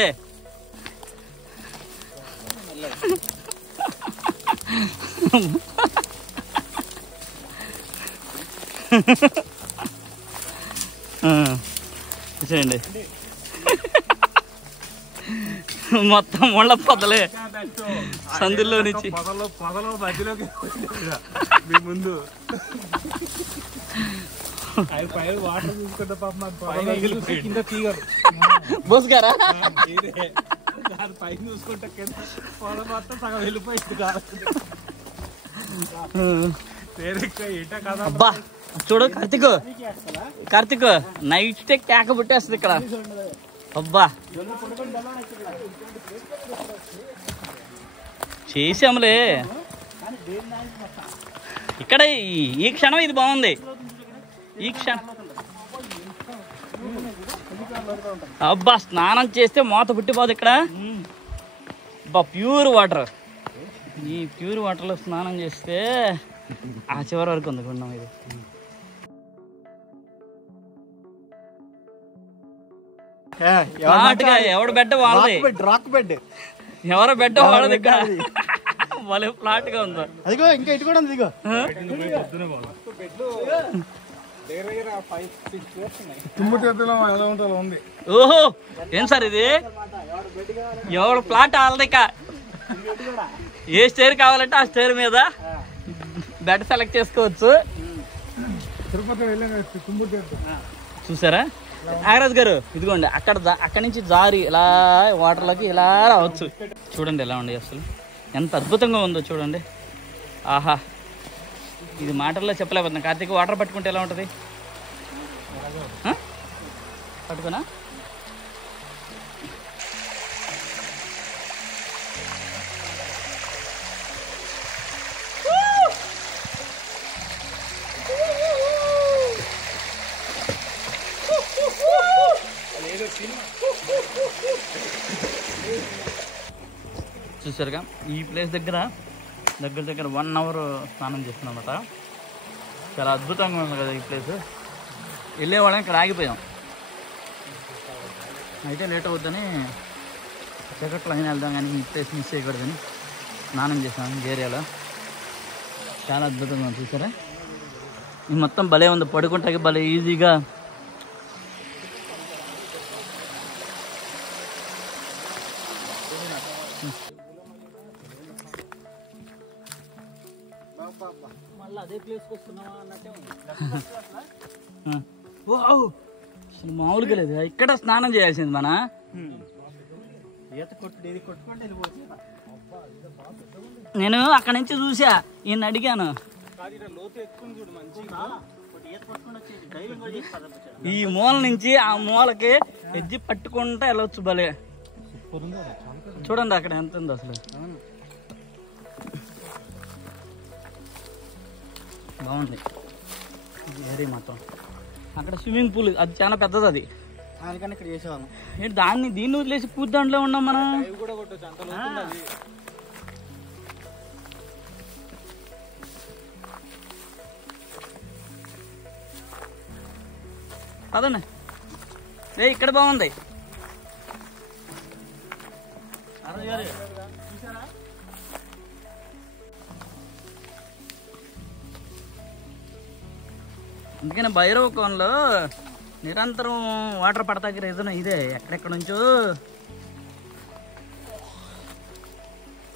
చూసేయండి, మొత్తం ముళ్ళ పొదలే సందుల్లో నుంచి ముందు వాటర్ చూసుకుంటే కింద తీగలు బోసుగారా పైన చూసుకుంటే కింద పొలం మొత్తం సగం వెళ్ళిపోయింది. అబ్బా చూడు కార్తిక్ నైట్ టేక్ కేక పుట్టేస్తుంది ఇక్కడ. అబ్బా చేసాములే ఇక్కడ. ఈ క్షణం ఇది బాగుంది, ఈ క్షణం. అబ్బా స్నానం చేస్తే మోత పుట్టిపోదు ఇక్కడ. అబ్బా ప్యూర్ వాటర్, ఈ ప్యూర్ వాటర్లో స్నానం చేస్తే ఆ చివరి వరకు ఉంది గుండం ఇది. ఫ్లాట్గా ఎవడు బెడ్ వాళ్ళది, రాక్ బెడ్ ఎవరో బెడ్ వాళ్ళది. వాళ్ళ ఫ్లాట్ గా ఉందో అదిగో, ఇంకా ఇటు కూడా ఉంది. ఇదిగో ఓహో, ఏం సార్ ఇది? ఎవడు ఫ్లాట్ వాళ్ళది. ఏ స్టైర్ కావాలంటే ఆ స్టైర్ మీద బెడ్ సెలెక్ట్ చేసుకోవచ్చు. చూసారా నాగరాజ్ గారు? ఇదిగోండి, అక్కడ నుంచి జారి ఇలా వాటర్లోకి ఇలా రావచ్చు. చూడండి ఎలా ఉండి అసలు ఎంత అద్భుతంగా ఉందో చూడండి. ఆహా, ఇది మాటల్లో చెప్పలేకపోతున్నా. కార్తీక్, వాటర్ పట్టుకుంటే ఎలా ఉంటుంది? పట్టుకున్నా? చూసారుగా, ఈ ప్లేస్ దగ్గర 1 అవర్ స్నానం చేస్తున్నాం అన్నమాట. చాలా అద్భుతంగా ఉంది కదా ఈ ప్లేస్. వెళ్ళేవాళ్ళం, ఇక్కడ ఆగిపోయాం. అయితే లేట్ అవుతుందని చీకట్లో అయినా వెళ్దాం కానీ ఈ ప్లేస్ మిస్ చేయకూడదని స్నానం చేసాం ఈ ఏరియాలో. చాలా అద్భుతంగా ఉంది. చూసారా, ఈ మొత్తం భలే ఉంది. పడుకుంటాకి భలే ఈజీగా. మళ్ళీ అదే ప్లేస్కి వస్తున్నావా అన్నట్టే ఉంది. అసలు మామూలుగా లేదు. ఇక్కడ స్నానం చేయాల్సింది మన. నేను అక్కడ నుంచి చూసా, ఈయన అడిగాను. ఈ మూల నుంచి ఆ మూలకి ఎజ్జి పట్టుకుంటా వెళ్ళొచ్చు. భలే చూడండి అక్కడ ఎంత ఉందో అసలు. బాగుంది ఏరియా మొత్తం. అక్కడ స్విమ్మింగ్ పూల్, అది చాలా పెద్దది. అది దానికన్నా ఇక్కడ చేసేవాళ్ళం. ఏంటి దీన్ని వదిలేసి పూర్తి దాంట్లో ఉన్నాం మనం. అదన్నా ఇక్కడ బాగుంది. అందుకని భైరవ కోనలో నిరంతరం వాటర్ పడతాకి రీజన్ ఇదే. ఎక్కడెక్కడ నుంచో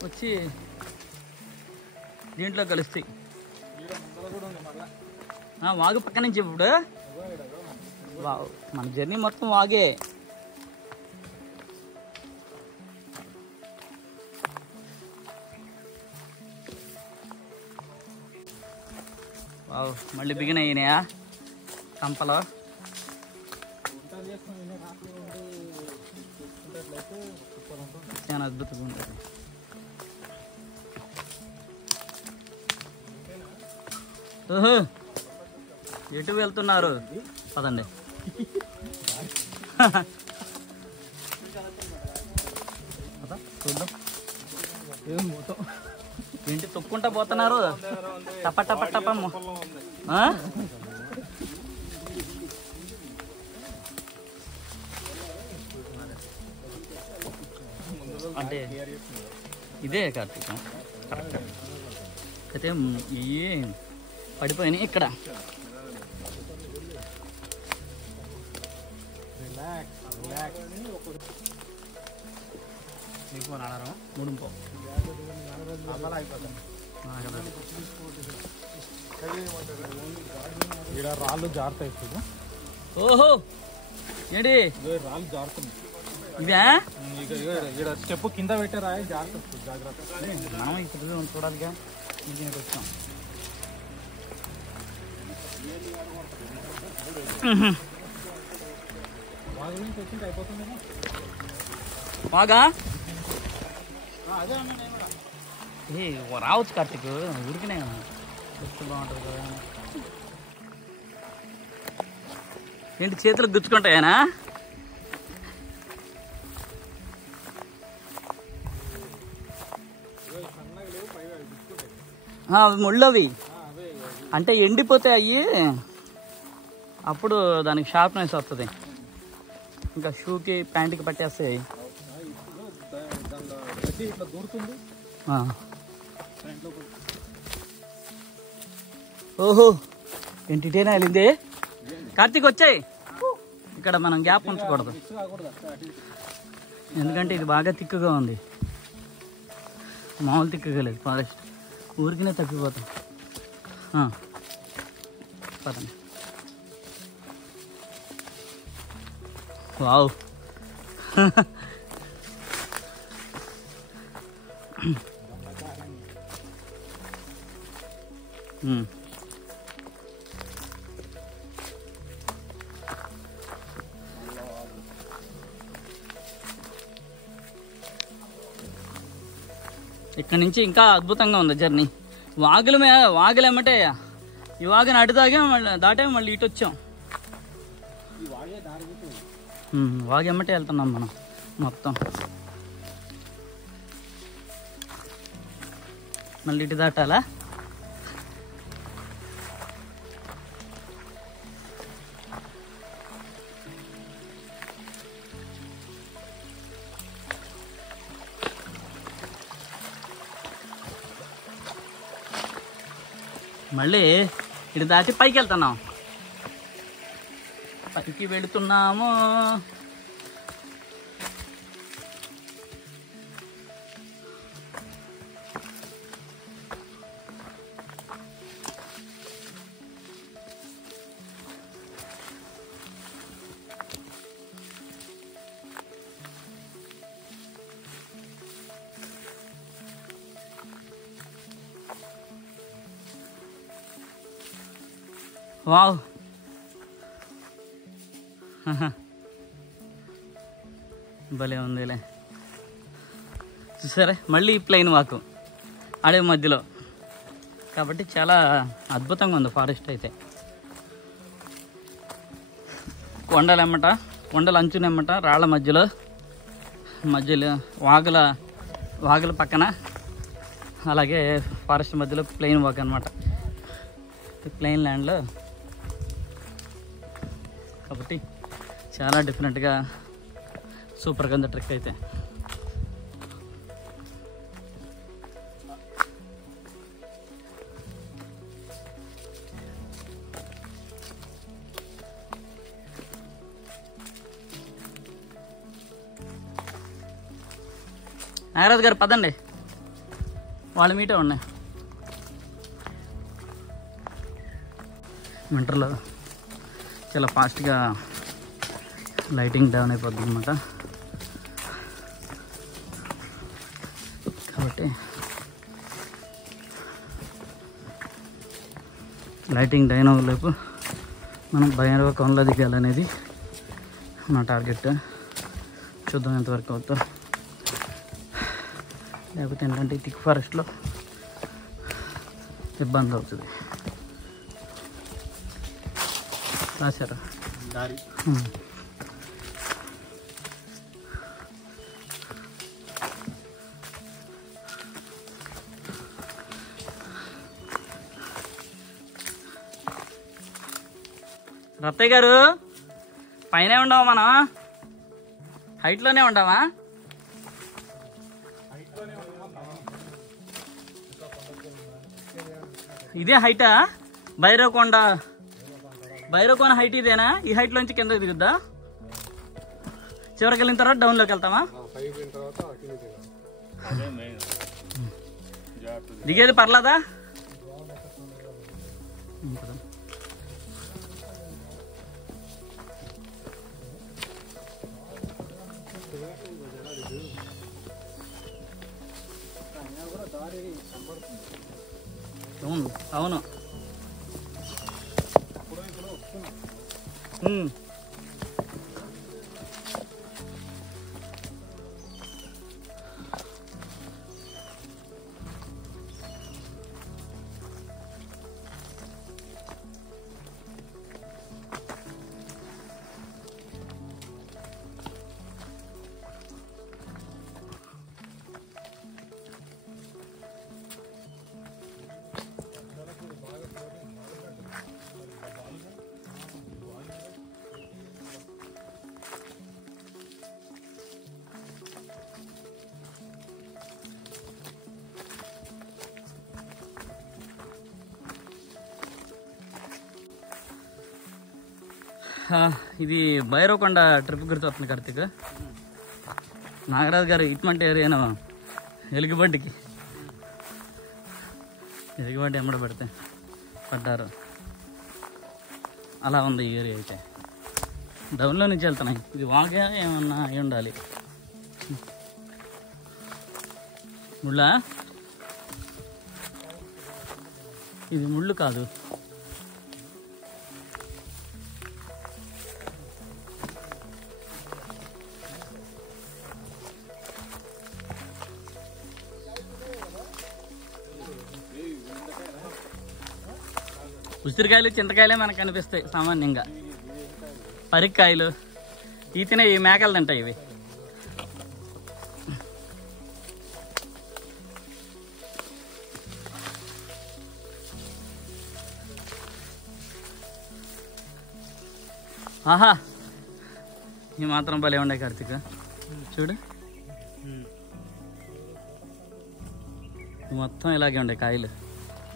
వచ్చి దీంట్లో కలుస్తాయి. వాగు పక్క నుంచి ఇప్పుడు మన జర్నీ మొత్తం వాగే. మళ్ళీ బిగిన్ అయినాయా కంపలో. చాలా అద్భుతంగా ఉంటుంది. ఓహో, ఎటు వెళ్తున్నారు? పదండి. చూద్దాం. ఏంటి తొక్కుంటా పోతున్నారు? టప టప టపమ్మ. అంటే ఇదే కార్తీకం కరెక్ట్. అయితే ఇవి పడిపోయినాయి ఇక్కడ. ముడుంపో రాళ్ళు జారుతాయి. ఓహో, ఏంటి రాళ్ళు జారుతుంది. ఇదే స్టెప్ కింద పెట్టారా? జాగ్రత్త జాగ్రత్త. మనం ఇక్కడ చూడాలిగా. ఇంటికి వచ్చాం. బాగా రావచ్చు కార్తీక్, ఊరికినే బాగుంటుంది కదా. ఏంటి చేతులకు గుచ్చుకుంటాయనా? అవి ముళ్ళు. అవి అంటే ఎండిపోతాయి అవి, అప్పుడు దానికి షార్ప్నెస్ వస్తుంది. ఇంకా షూకి ప్యాంట్కి పట్టేస్తాయి. ఇట్లా దూరుతుంది. ఓహో ఏంటి ఇటేనా వెళ్ళింది. కార్తీక్ వచ్చాయి. ఇక్కడ మనం గ్యాప్ ఉంచకూడదు, ఎందుకంటే ఇది బాగా తిక్కుగా ఉంది. మామూలు తిక్కుగా లేదు ఫారెస్ట్, ఊరికినే తప్పిపోతాం. పదండి. వావ్ ఇక్కడ నుంచి ఇంకా అద్భుతంగా ఉంది జర్నీ. వాగులేమంటే ఈ వాగుని అటు దాటే మళ్ళీ ఇటు వచ్చాం. వాగెమ్మటే వెళ్తున్నాం మనం మొత్తం. మళ్ళీ ఇటు దాటాలా? మళ్ళీ ఇటు దాటి పైకి వెళ్తున్నాం. పైకి వెళుతున్నాము. వావ్ భలే ఉందిలే. చూసారా మళ్ళీ ప్లెయిన్ వాక్ అడవి మధ్యలో, కాబట్టి చాలా అద్భుతంగా ఉంది ఫారెస్ట్ అయితే. కొండలెమ్మట, కొండల అంచునెమ్మట, రాళ్ళ మధ్యలో వాగుల పక్కన, అలాగే ఫారెస్ట్ మధ్యలో ప్లెయిన్ వాక్ అనమాట. ప్లెయిన్ ల్యాండ్లో కాబట్టి చాలా డిఫరెంట్గా సూపర్గా ఉంది ట్రెక్ అయితే. నాగరాజు గారు పదండి, వాళ్ళ మీటే ఉన్నాయి. వింటర్లో చాలా ఫాస్ట్గా లైటింగ్ డౌన్ అయిపోతుంది అన్నమాట. కాబట్టి లైటింగ్ డౌన్ అవ్వలేపు మనం భైరవ కొండలో దిగాలనేది నా టార్గెట్. చూద్దాం ఎంతవరకు అవుతా. లేకపోతే ఏంటంటే థిక్ ఫారెస్ట్లో ఇబ్బంది అవుతుంది. రాశారా దారి రత్తయ్య గారు పైనే ఉండవా, మనం హైట్లోనే ఉండవా? ఇదే హైటా? భైరవకొండ హైట్ ఇదేనా? ఈ హైట్లోంచి కిందకి దిగుద్దా? చివరికి వెళ్ళిన తర్వాత డౌన్లోకి వెళ్తామా? దిగేది పర్లేదా? అవును ఇది భైరవకొండ ట్రిప్ గుర్తొస్తుంది కార్తీక్. నాగరాజు గారు ఇటువంటి ఏరియాను ఎలుగుబంటికి ఎమ్మడ పడితే పడ్డారు. అలా ఉంది ఈ ఏరియా అయితే. డౌన్లో నుంచి వెళ్తున్నాయి. ఇది వాగా ఏమన్నా అయి ఉండాలి. ముళ్ళా? ఇది ముళ్ళు కాదు. ఉసిరికాయలు చింతకాయలే మనకు కనిపిస్తాయి సామాన్యంగా. పరిక్కాయలు ఈ తినే ఈ మేకలు తింటాయి ఇవి. ఆహా, ఈ మాత్రం భలే ఉండే కార్తీక్. చూడు, మొత్తం ఇలాగే ఉండే కాయలు.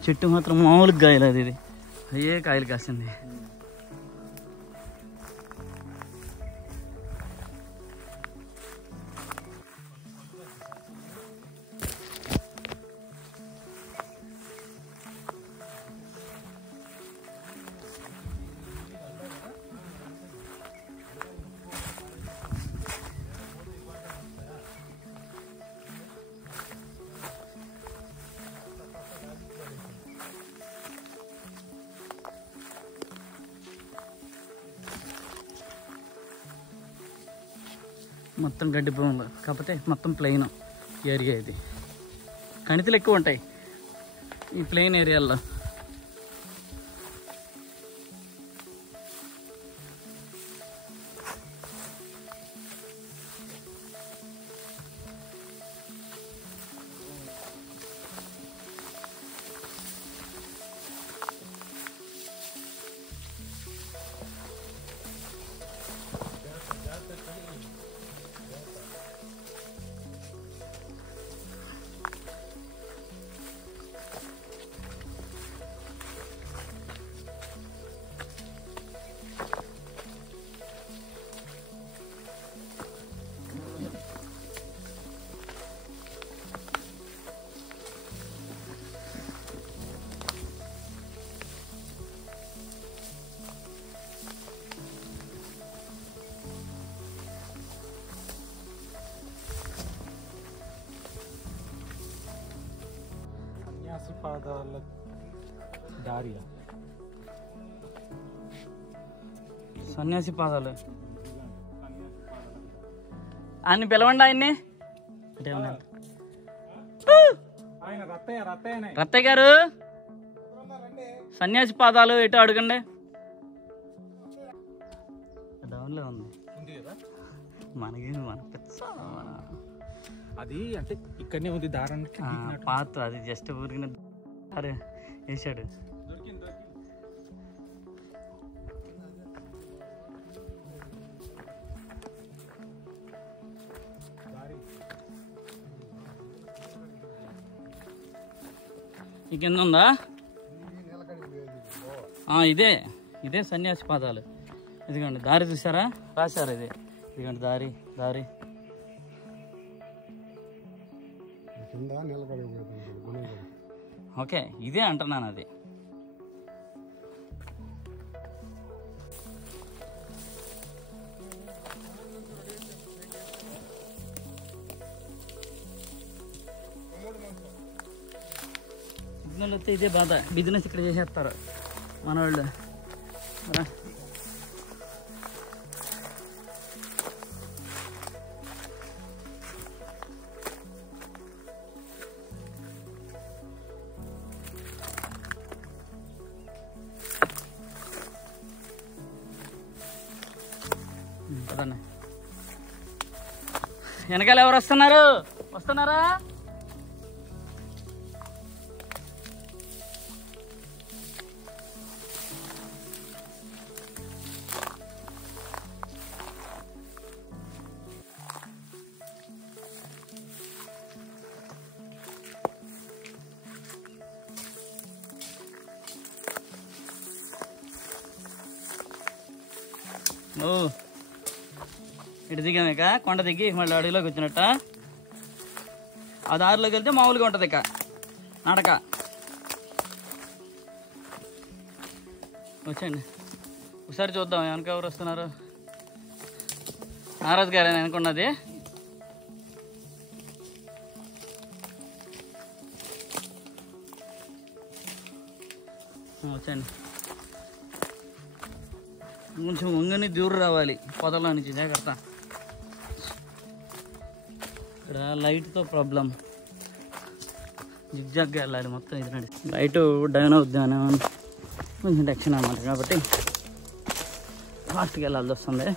చెట్టు మాత్రం మామూలుగా కాయలు. అది ఇది అయ్యే కాయలు కాసింది. మొత్తం గడ్డి భూములు, కాకపోతే మొత్తం ప్లెయిన్ ఏరియా ఇది. కణితులు ఎక్కువ ఉంటాయి ఈ ప్లెయిన్ ఏరియాల్లో. పాదాల దారి, సన్యాసి పాదాలు అన్ని పిలవండి. ఆయన్ని రత్తయ్య గారు, సన్యాసి పాదాలు ఎటు అడగండి. డౌన్లో ఉంది మనకి. అది అంటే ఇక్కడనే ఉంది దారానికి పాత. అది జస్ట్ ఊరికిన అరే వేసాడు. ఈ కింద ఉందా? ఇదే ఇదే సన్యాసి పాదాలు. ఇదిగోండి దారి చూసారా, రాశారు ఇది. ఇదిగోండి దారి దారి. ఓకే, ఇదే అంటున్నాను. అది సిగ్నల్ వస్తే ఇదే బాధ. బిజినెస్ ఇక్కడ చేసేస్తారు మన వాళ్ళు. వెనకాల ఎవరు వస్తున్నారు? వస్తున్నారా? ఓ ఇటు దిగామేక కొండ దిగి మళ్ళీ అడవిలోకి వచ్చినట్ట. ఆ దారిలోకి వెళ్తే మామూలుగా ఉంటుంది ఇక నడక. వచ్చండి ఒకసారి చూద్దాం వెనక ఎవరు వస్తున్నారు. నారాజు గారు అని అనుకున్నది. వచ్చండి కొంచెం వంగని దూరం రావాలి పొదలో నుంచి, జాగ్రత్త. ఇక్కడ లైట్తో ప్రాబ్లం, జిగ్జాగ్గా వెళ్ళాలి మొత్తం. ఇది నడి లైట్ డౌన్ అవుద్దాను కొంచెం టెన్షన్ అన్నమాట, కాబట్టి ఫాస్ట్గా వెళ్ళాల్సి వస్తుంది.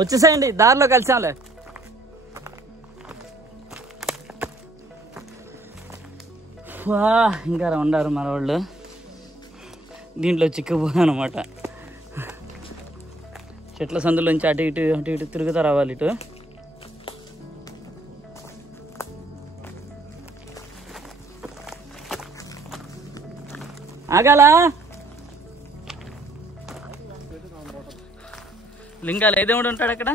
వచ్చేసేయండి, దారిలో కలిసాంలే. వా ఇంకా ఉండారు మన వాళ్ళు. దీంట్లో చిక్కుపోయాను అనమాట. చెట్ల సందులోంచి అటు ఇటు తిరుగుతా రావాలి. ఇటు ఆగాలా? లింగాలు ఏ దేవుడు ఉంటాడు అక్కడ?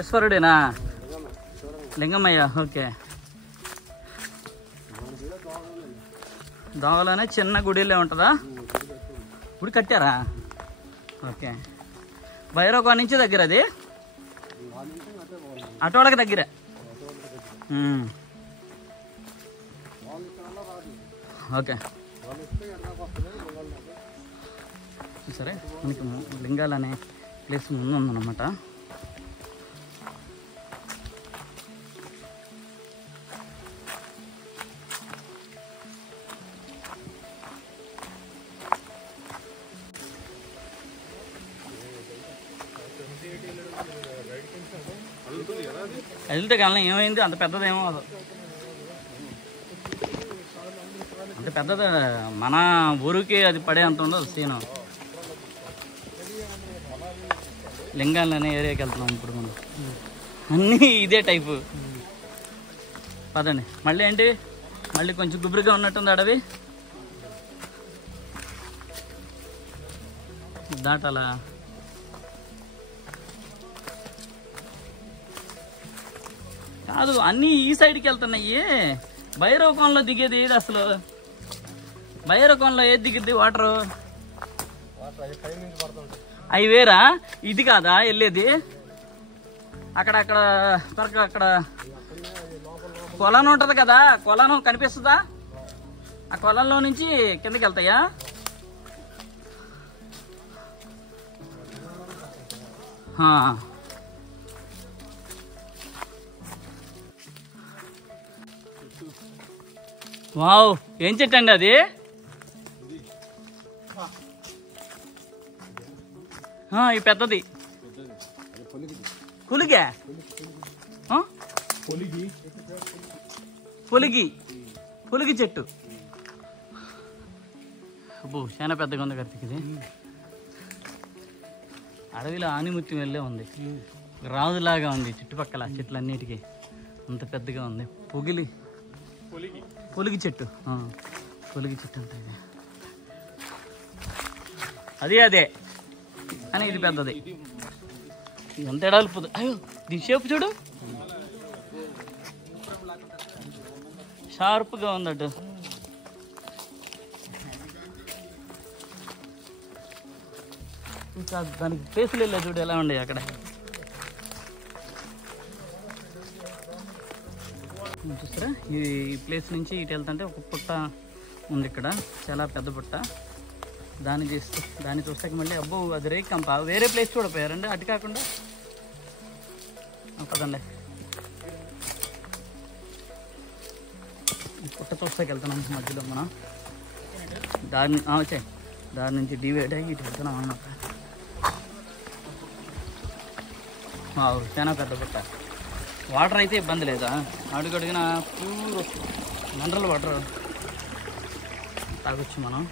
ఈశ్వరుడేనా? లింగమయ్య. ఓకే. దోవలోనే చిన్న గుడిలో ఉంటుందా? గుడి కట్టారా? ఓకే. భైరవ నుంచి దగ్గర, అది అటోళ్ళకి దగ్గరే. ఓకే. సరే, మనకి లింగాలు అనే ప్లేస్ ముందు ఉందన్నమాట. వెళ్తే కానీ ఏమైంది, అంత పెద్దదేమో అది, అంత పెద్దది మన ఊరికి అది పడే అంత ఉండదు సీను. లింగాలు అనే ఏరియాకి వెళ్తున్నాం ఇప్పుడు మనం. అన్నీ ఇదే టైపు. పదండి. మళ్ళీ ఏంటి, మళ్ళీ కొంచెం గుబురుగా ఉన్నట్టుంది అడవి. దాటాలా? కాదు, అన్నీ ఈ సైడ్కి వెళ్తున్నాయి. భైరవకోనలో దిగేది ఏది అసలు? భైరవకోనలో ఏది దిగిద్ది వాటరు? అవి వేరా? ఇది కాదా వెళ్ళేది? అక్కడక్కడ అక్కడ కొలను ఉంటుంది కదా, కొలను కనిపిస్తుందా? ఆ కొలంలో నుంచి కిందకి వెళ్తాయా? వావ్, ఏం చెట్టు అండి అది? ఈ పెద్దది పులిగా? పులిగి చెట్టు. అబ్బో, చాలా పెద్దగా ఉంది కార్తీక్. ఇది అడవిలో ఆనిముత్యం వెళ్ళే ఉంది, రాజులాగా ఉంది. చుట్టుపక్కల చెట్లన్నిటికీ అంత పెద్దగా ఉంది. పులిగి చెట్టు. పులిగి చెట్టు ఉంటుంది అదే అని. ఇది పెద్దది. ఎంత ఎడల్పుది! అయ్యో, దీని షేప్ చూడు, షార్ప్గా ఉందట. ఇంకా దానికి ప్లేసులు వెళ్ళా చూడు ఎలా ఉండే అక్కడ. చూస్తారా, ఈ ప్లేస్ నుంచి ఇటు వెళ్తుంటే ఒక పుట్ట ఉంది ఇక్కడ, చాలా పెద్ద పుట్ట. దాన్ని చూస్తాక మళ్ళీ అబ్బో అది రేకంప. వేరే ప్లేస్ చూడపోయారండి అటు కాకుండా? పదండి, పుట్ట చూస్తాకి వెళ్తున్నాం. మధ్యలో మనం వచ్చాయి, దాని నుంచి డివైడ్ అయ్యి ఇటు వెళ్తున్నాం అన్నమాట. చాలా పెద్ద పుట్ట. వాటర్ అయితే ఇబ్బంది లేదా? అడుగడిగిన ప్యూర్ మినరల్ వాటర్ తాగొచ్చు మనం.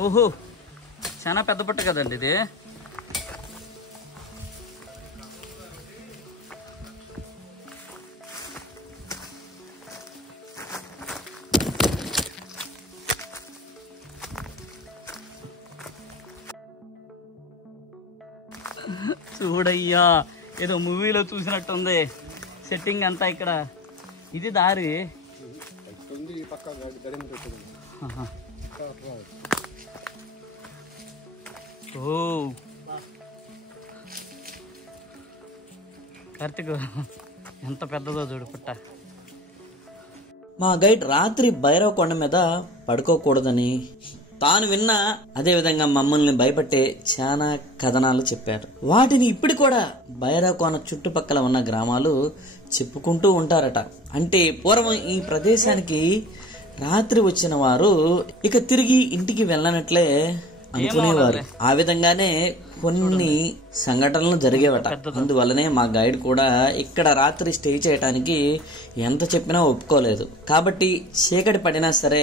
ఓహో, చాలా పెద్ద పుట్ట కదండి ఇది. చూడయ్యా, ఏదో మూవీలో చూసినట్టుంది సెట్టింగ్ అంతా. ఇక్కడ ఇది దారి. ఓ కార్తీక్, ఎంత పెద్దదో చూడు పుట్ట. మా గైడ్ రాత్రి భైరవ కొండ మీద పడుకోకూడదని తాను విన్నా, అదే విధంగా మమ్మల్ని భయపెట్టే చాలా కథనాలు చెప్పారు. వాటిని ఇప్పుడు కూడా భైరవ కొండ చుట్టుపక్కల ఉన్న గ్రామాలు చెప్పుకుంటూ ఉంటారట. అంటే పూర్వం ఈ ప్రదేశానికి రాత్రి వచ్చిన వారు ఇక తిరిగి ఇంటికి వెళ్ళనట్లే అనుకునేవారు. ఆ విధంగానే కొన్ని సంఘటనలు జరిగేవట. అందువల్లనే మా గైడ్ కూడా ఇక్కడ రాత్రి స్టే చేయడానికి ఎంత చెప్పినా ఒప్పుకోలేదు. కాబట్టి చీకటి పడినా సరే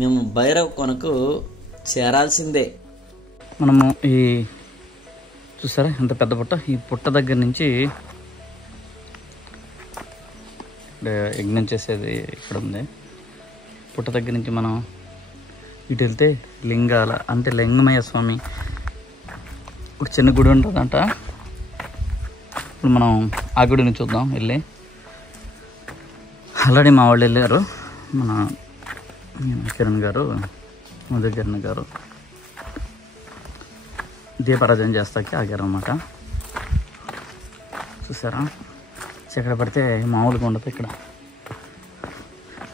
మేము భైరవ కొనకు చేరాల్సిందే. మనము ఈ చూసారా ఎంత పెద్ద పుట్ట. ఈ పుట్ట దగ్గర నుంచి యజ్ఞం చేసేది ఇక్కడ ఉంది. పుట్ట దగ్గర నుంచి మనం ఇటు వెళ్తే లింగాల అంటే లింగమయ్య స్వామి ఒక చిన్న గుడి ఉంటుందంట. ఇప్పుడు మనం ఆ గుడిని చూద్దాం వెళ్ళి. ఆల్రెడీ మా వాళ్ళు వెళ్ళారు. మన కిరణ్ గారు, మధు కిరణ్ గారు దీపారాధన చేస్తాకి ఆగారనమాట. చూసారా, చీకటి పడితే మామూలుగా ఉండదు. ఇక్కడ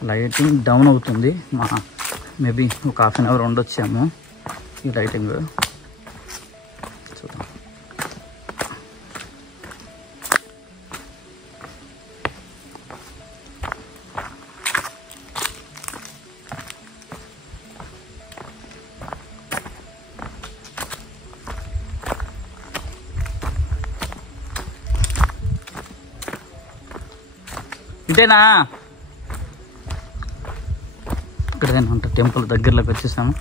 లైటింగ్ డౌన్ అవుతుంది. మేబీ ఒక హాఫ్ అన్ అవర్ ఉండొచ్చాము ఈ లైటింగ్. చూద్దాం. ఇంతేనా? ఇక్కడైనా ఉంటుంది. టెంపుల్ దగ్గరలోకి వచ్చేసాము.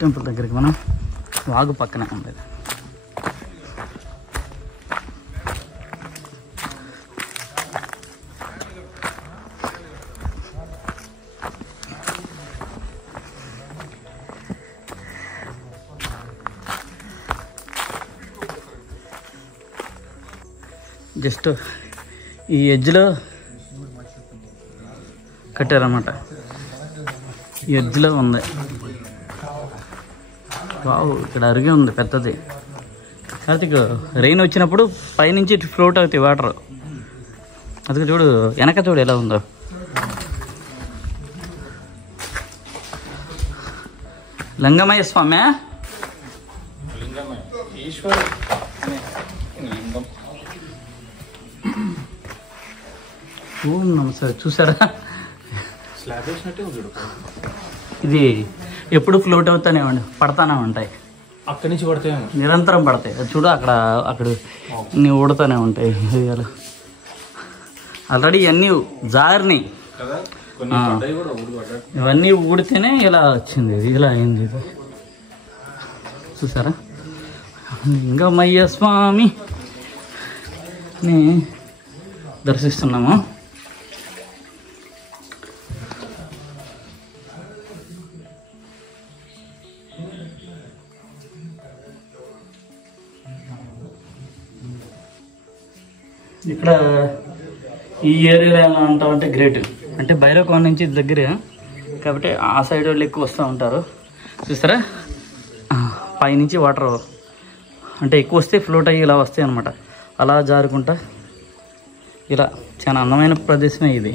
టెంపుల్ దగ్గరికి మనం వాగు పక్కనే ఉండేది. జస్ట్ ఈ ఎడ్జ్లో కట్టారన్నమాట. ఈ ఎడ్జ్లో ఉంది. వావ్, ఇక్కడ అరిగే ఉంది పెద్దది. కార్తీక్, రెయిన్ వచ్చినప్పుడు పైనుంచి ఫ్లోట్ అవుతాయి వాటర్. అది చూడు, వెనక చూడు ఎలా ఉందో. లింగమయ్య స్వామి, ఓం నమస్తే. చూసారా, ఇది ఎప్పుడు ఫ్లోట్ అవుతానే పడతానే ఉంటాయి. అక్కడి నుంచి పడతాయి, నిరంతరం పడతాయి. చూడు అక్కడ ఇన్ని ఊడుతూనే ఉంటాయి. ఆల్రెడీ ఇవన్నీ జారినాయి. ఇవన్నీ ఊడితేనే ఇలా వచ్చింది. ఇది ఇలా అయింది. ఇది చూసారా, లింగమయ్య స్వామి దర్శిస్తున్నాము. ఇక్కడ ఈ ఏరియాలో ఎలా ఉంటామంటే గ్రేట్ అంటే భైరవకోన నుంచి దగ్గర కాబట్టి ఆ సైడ్ వాళ్ళు ఎక్కువ వస్తూ ఉంటారు. చూస్తారా, పైనుంచి వాటర్ అంటే ఎక్కువ వస్తే ఫ్లోట్ అయ్యి ఇలా వస్తాయి అన్నమాట. అలా జారుకుంటా ఇలా చాలా అందమైన ప్రదేశమే ఇది.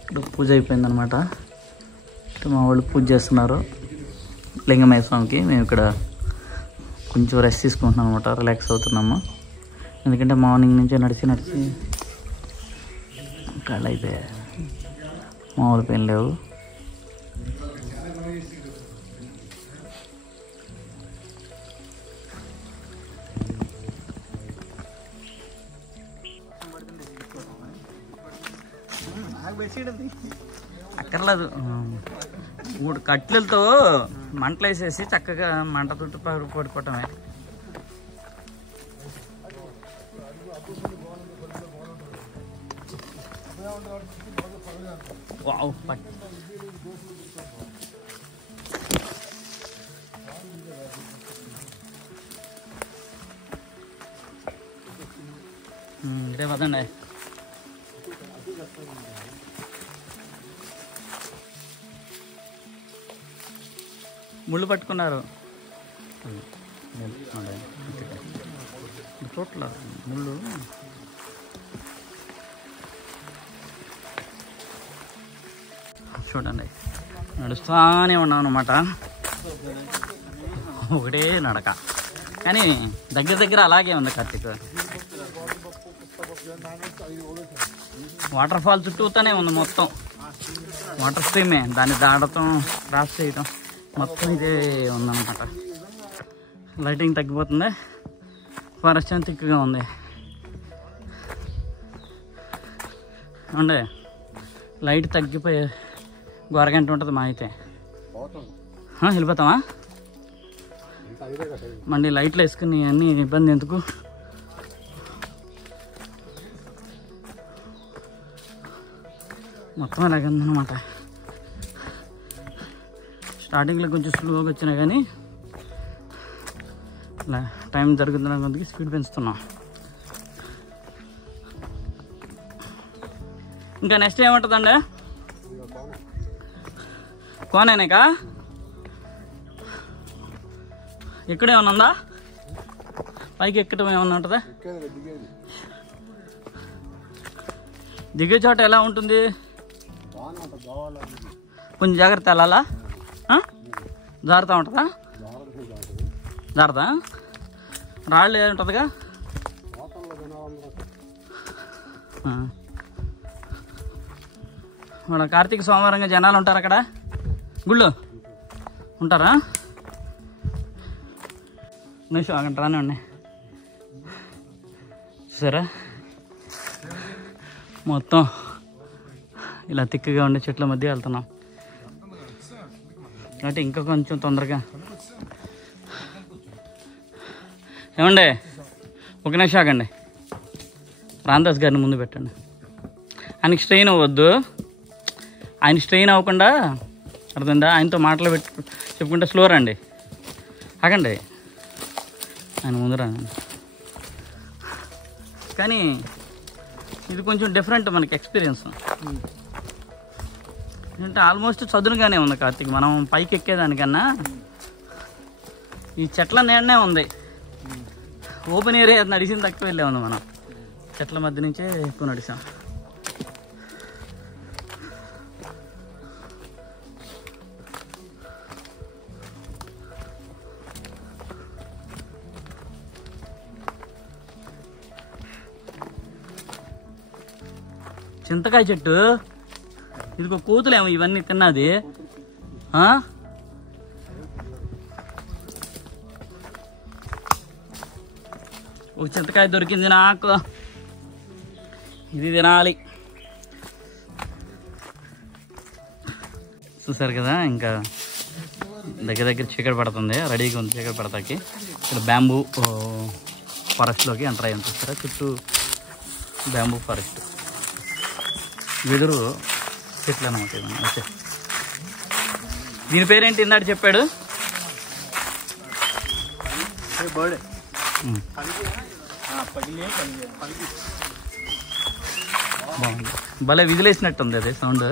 ఇప్పుడు పూజ అయిపోయిందనమాట. మా వాళ్ళు పూజ చేస్తున్నారు లింగమయ్య స్వామికి. మేము ఇక్కడ కొంచెం రెస్ట్ తీసుకుంటున్నాం అనమాట, రిలాక్స్ అవుతున్నాము. ఎందుకంటే మార్నింగ్ నుంచే నడిచి కాళ్ళు అయిపోయాయి, మామూలు పెయిన్ లేవు. అక్కర్లేదు, కట్టెలతో మంటలు వేసేసి చక్కగా మంట చుట్టూ పడుకోవటమే. వావ్ ఇదే పదండి. ముళ్ళు పట్టుకున్నారు చోట్ల ముళ్ళు. చూడండి నడుస్తానే ఉన్నాం అన్నమాట. ఒకటే నడక కానీ దగ్గర అలాగే ఉంది కార్తీక్. వాటర్ ఫాల్ చుట్టూతోనే ఉంది మొత్తం. వాటర్ స్ట్రీమే, దాన్ని దాడటం క్రాస్ చేయటం మొత్తం ఇదే ఉందన్నమాట. లైటింగ్ తగ్గిపోతుంది, ఫారెస్ట్ అని తిక్కుగా ఉంది. అంటే లైట్ తగ్గిపోయే గొరగంట ఉంటుంది మా అయితే. వెళ్ళిపోతామా? మళ్ళీ లైట్లు వేసుకుని అన్నీ ఇబ్బంది ఎందుకు. మొత్తం అలాగే ఉందన్నమాట. స్టార్టింగ్లో కొంచెం స్లోగా వచ్చినా కానీ ఇలా టైం జరుగుతున్న కొద్దిగా స్పీడ్ పెంచుతున్నాం. ఇంకా నెక్స్ట్ ఏముంటుందండి? కోనేనాక ఇక్కడే ఏమన్నా ఉందా? పైకి ఎక్కడం ఏమన్నా ఉంటుందా? దిగే చోట ఎలా ఉంటుంది? కొంచెం జాగ్రత్త వెళ్ళాలా? జారుతూ ఉంటుందా? జాగ్రత్త రాళ్ళు ఏది ఉంటుందిగా. మన కార్తీక సోమవారంగా జనాలు ఉంటారు అక్కడ గుళ్ళు ఉంటారా? నిమిషం అక్కడ రానే ఉన్నాయి. చూసారా మొత్తం ఇలా తిక్కగా ఉండే చెట్ల మధ్య వెళ్తున్నాం కాబట్టి ఇంకా కొంచెం తొందరగా. ఏమండి ఒక నిమిషం ఆగండి. రామదాస్ గారిని ముందు పెట్టండి. ఆయనకి స్ట్రెయిన్ అవ్వద్దు. ఆయన స్ట్రెయిన్ అవ్వకుండా అర్థందా ఆయనతో మాటలు చెప్పుకుంటే స్లో రండి. ఆగండి ఆయన ముందు రండి. కానీ ఇది కొంచెం డిఫరెంట్ మనకి ఎక్స్పీరియన్స్. అంటే ఆల్మోస్ట్ చదునుగానే ఉంది కార్తీక్. మనం పైకి ఎక్కేదానికన్నా ఈ చెట్ల నీడనే ఉంది. ఓపెన్ ఏరియా నడిచింది తక్కువ వెళ్ళే ఉంది. మనం చెట్ల మధ్య నుంచే ఎక్కువ నడిచాం. చింతకాయ చెట్టు ఇదిగో కోతులేమో ఇవన్నీ తిన్నది. ఒక చింతకాయ దొరికింది నాకు, ఇది తినాలి. చూసారు కదా ఇంకా దగ్గర చీకటి పడుతుంది. రెడీగా ఉంది చీకటి పడతాకి. ఇక్కడ బ్యాంబూ ఫారెస్ట్లోకి ఎంటర్ అయ్యాం. చూస్తారా చుట్టూ బ్యాంబూ ఫారెస్ట్, వెదురు చెట్లు అనమాట. ఓకే దీని పేరేంటి ఇందాక చెప్పాడు? బాగుంది, భలే విదిలేసినట్టుంది అది సౌండ్.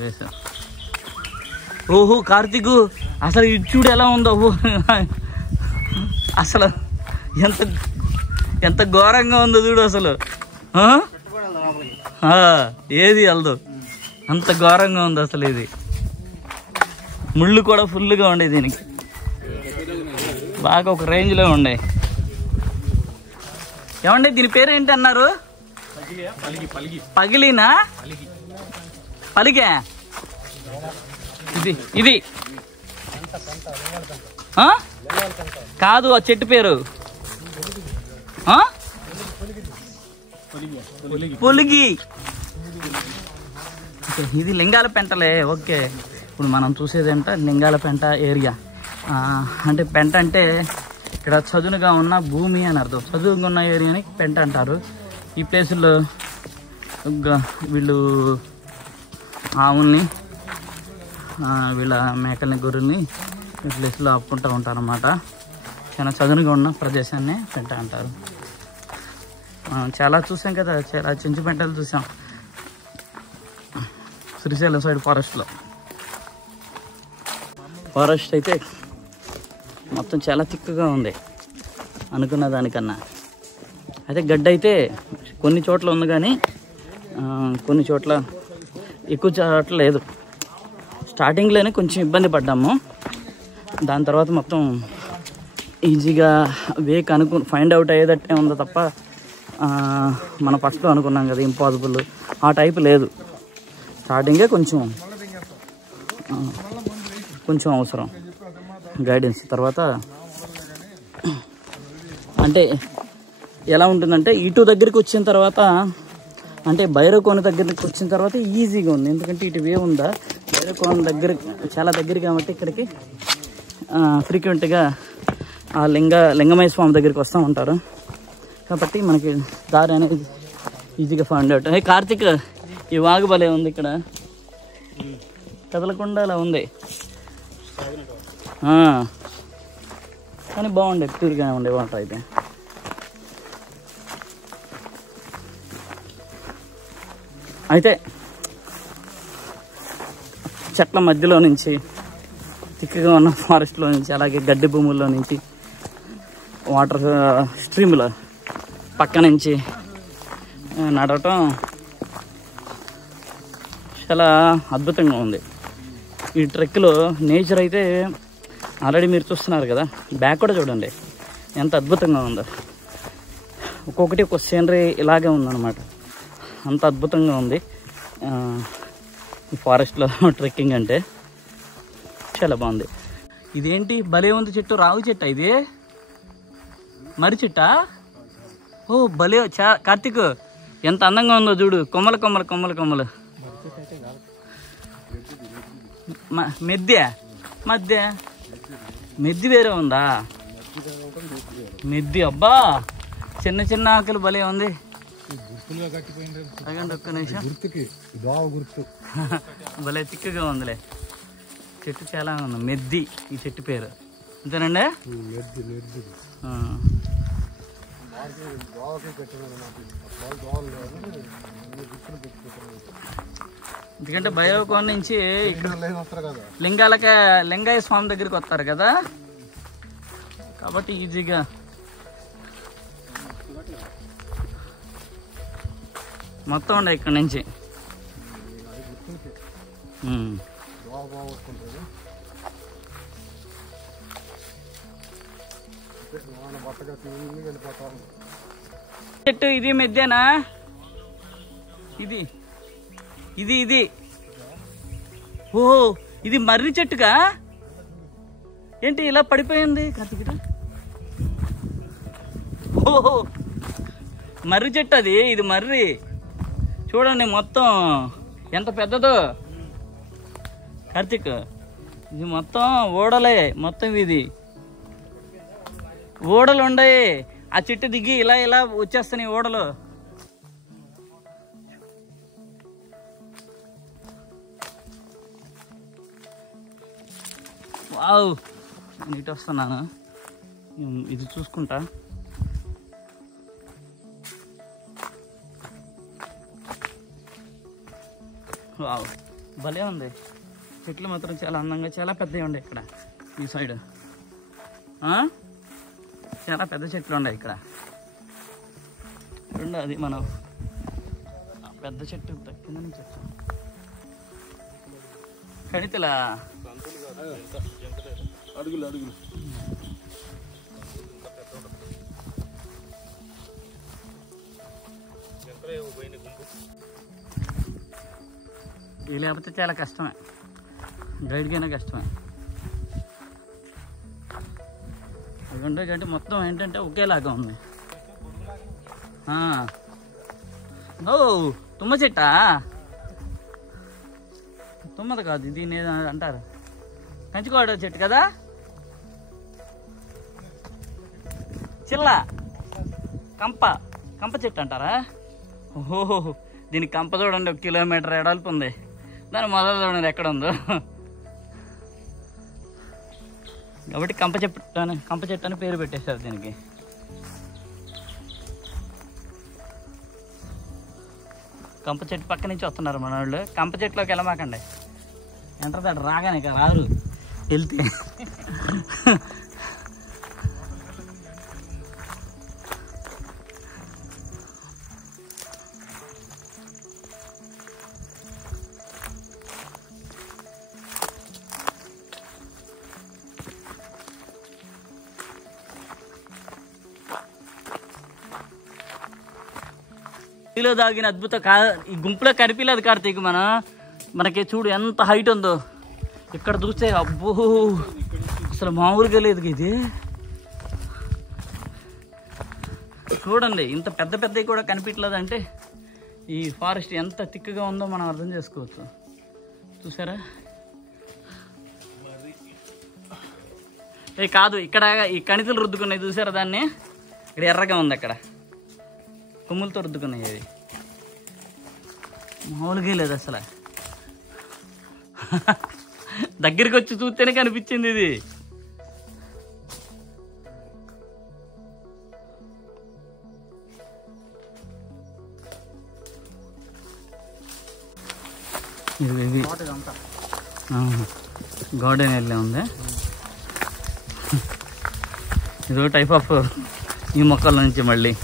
వేసా. ఓహో కార్తీకు అసలు ఇచ్చుడు ఎలా ఉందో. అసలు ఎంత ఘోరంగా ఉందో చూడు అసలు. ఏది వెళ్దు, అంత ఘోరంగా ఉంది అసలు. ఇది ముళ్ళు కూడా ఫుల్గా ఉండే, దీనికి బాగా ఒక రేంజ్లో ఉండే. ఏమండి దీని పేరు ఏంటి అన్నారు? పగిలినా? పలిగా ఇది కాదు ఆ చెట్టు పేరు. పొలిగి ఇది లింగాల పెంటలే. ఓకే, ఇప్పుడు మనం చూసేది ఏంట లింగాల పెంట ఏరియా. అంటే పెంట అంటే ఇక్కడ చదునుగా ఉన్న భూమి అని అర్థం. చదువుగా ఉన్న ఏరియాని పెంట అంటారు. ఈ ప్లేసుల్లో వీళ్ళు ఆవుల్ని, వీళ్ళ మేకల్ని, గొర్రెల్ని ఈ ప్లేస్లో ఆపుకుంటూ ఉంటారు అన్నమాట. చాలా చదునుగా ఉన్న ప్రదేశాన్ని పెంట అంటారు. చాలా చూసాం కదా, చాలా చెంచు పెంటలు చూసాం శ్రీశైలం సైడ్ ఫారెస్ట్లో. ఫారెస్ట్ అయితే మొత్తం చాలా తిక్కుగా ఉంది అనుకున్న దానికన్నా. అయితే గడ్డ అయితే కొన్ని చోట్ల ఉంది కానీ కొన్ని చోట్ల ఎక్కువ చోట్ల లేదు. స్టార్టింగ్లోనే కొంచెం ఇబ్బంది పడ్డాము, దాని తర్వాత మొత్తం ఈజీగా వేక్ ఫైండ్ అవుట్ అయ్యేటట్టే ఉందో తప్ప మనం ఫస్ట్లో అనుకున్నాం కదా ఇంపాసిబుల్, ఆ టైప్ లేదు. స్టార్టింగే కొంచెం అవసరం గైడెన్స్. తర్వాత అంటే ఎలా ఉంటుందంటే ఇటు దగ్గరికి వచ్చిన తర్వాత, అంటే భైరవకోన దగ్గరికి వచ్చిన తర్వాత ఈజీగా ఉంది. ఎందుకంటే ఇటు వే ఉందా, భైరవకోన దగ్గర చాలా దగ్గర కాబట్టి ఇక్కడికి ఫ్రీక్వెంట్గా ఆ లింగమయ్య స్వామి దగ్గరికి వస్తూ ఉంటారు కాబట్టి మనకి దారి అనేది ఈజీగా ఫైండ్ అవుట్. కార్తీక్, ఈ వాగు భలే ఉంది, ఇక్కడ కదలకుండా అలా ఉంది కానీ బాగుండే, ప్యూర్గానే ఉండే వాటర్ అయితే. అయితే చెట్ల మధ్యలో నుంచి, తిక్కగా ఉన్న ఫారెస్ట్లో నుంచి, అలాగే గడ్డి భూముల్లో నుంచి, వాటర్ స్ట్రీమ్లో పక్క నుంచి నడవటం చాలా అద్భుతంగా ఉంది. ఈ ట్రెక్లో నేచర్ అయితే ఆల్రెడీ మీరు చూస్తున్నారు కదా, బ్యాక్ కూడా చూడండి ఎంత అద్భుతంగా ఉందో. ఒక్కొక్కటి ఒక్కొక్క సీనరీ ఇలాగే ఉందన్నమాట, అంత అద్భుతంగా ఉంది ఈ ఫారెస్ట్లో ట్రెక్కింగ్ అంటే. చాలా బాగుంది. ఇదేంటి భలే ఉంది చెట్టు, రావి చెట్టు, ఇది మర్రి చెట్టా? ఓ భలే కార్తీక్, ఎంత అందంగా ఉందో చూడు, కొమ్మలు కొమ్మలు కొమ్మలు కొమ్మలు. మెద్ది వేరే ఉందా? మెద్ది, అబ్బా చిన్న చిన్న ఆకులు భలే ఉంది. ఒక్క నిమిషం, భలే తిక్కుగా ఉందిలే చెట్టు, చాలా ఉంది. మెద్ది ఈ చెట్టు పేరు, అంతేనండి? ఎందుకంటే భైరవకోన నుంచి లింగయ్య స్వామి దగ్గరికి వస్తారు కదా, కాబట్టి ఈజీగా మొత్తం ఉండే ఇక్కడ నుంచి. చెట్టు ఇది మెద్దేనా? ఇది ఇది ఇది ఓహో, ఇది మర్రి చెట్టుగా? ఏంటి ఇలా పడిపోయింది కార్తీక? ఓహో, మర్రి చెట్టు అది, ఇది మర్రి. చూడండి మొత్తం ఎంత పెద్దదో కార్తీక్. ఇది మొత్తం ఓడలే, మొత్తం ఇది ఓడలు ఉన్నాయి. ఆ చెట్టు దిగి ఇలా ఇలా వచ్చేస్తున్నాయి ఓడలు. వావ్, నీట్ వస్తున్నాను, ఇది చూసుకుంటా. వావ్, భలే ఉంది. చెట్లు మాత్రం చాలా అందంగా, చాలా పెద్దవి ఉండే ఇక్కడ ఈ సైడ్. చాలా పెద్ద చెట్లు ఉన్నాయి ఇక్కడ. రెండు అది మనం పెద్ద చెట్టు కింద నుంచి వచ్చాం. కడితలా అడుగులు అడుగులు ఇది లేకపోతే చాలా కష్టమే, గైడ్కైనా కష్టమే. ఎందుకంటే మొత్తం ఏంటంటే ఒకేలాగా ఉంది. ఓ తుమ్మ చెట్టా? తుమ్మద కాదు దీన్ని అంటారు, కంచుకోడ చెట్టు కదా, చిల్ల కంప చెట్టు అంటారా? ఓహో, దీనికి కంప చూడండి 1 కిలోమీటర్ ఎడల్పు ఉంది, దాని మొదలు చూడండి ఎక్కడ ఉందో. కాబట్టి కంప చెట్టు అని పేరు పెట్టేశారు దీనికి. కంప చెట్టు పక్క నుంచి వస్తున్నారు మన వాళ్ళు. కంప చెట్టులోకి వెళ్ళమాకండి, ఎంటర్ రాగానే ఇక రారు వెళ్తే. లో దాగిన అద్భుత ఈ గుంపులో కనిపించలేదు కార్తీక్. మనకి చూడు ఎంత హైట్ ఉందో, ఇక్కడ చూస్తే అబ్బో అసలు మామూలుగా లేదు ఇది. చూడండి ఇంత పెద్దవి కూడా కనిపించలేదు అంటే ఈ ఫారెస్ట్ ఎంత థిక్గా ఉందో మనం అర్థం చేసుకోవచ్చు. చూసారా? కాదు, ఇక్కడ ఈ కణితులు రుద్దుకున్నాయి చూసారా, దాన్ని ఇక్కడ ఎర్రగా ఉంది, అక్కడ కొమ్ములతో రుద్దుకున్నాయి. అవి మామూలుగా లేదు అసలు. దగ్గరికి వచ్చి చూస్తేనే కనిపించింది ఇది. గార్డెన్ వెళ్ళే ఉంది. ఇదో టైప్ ఆఫ్ ఈ మొక్కల నుంచి మళ్ళీ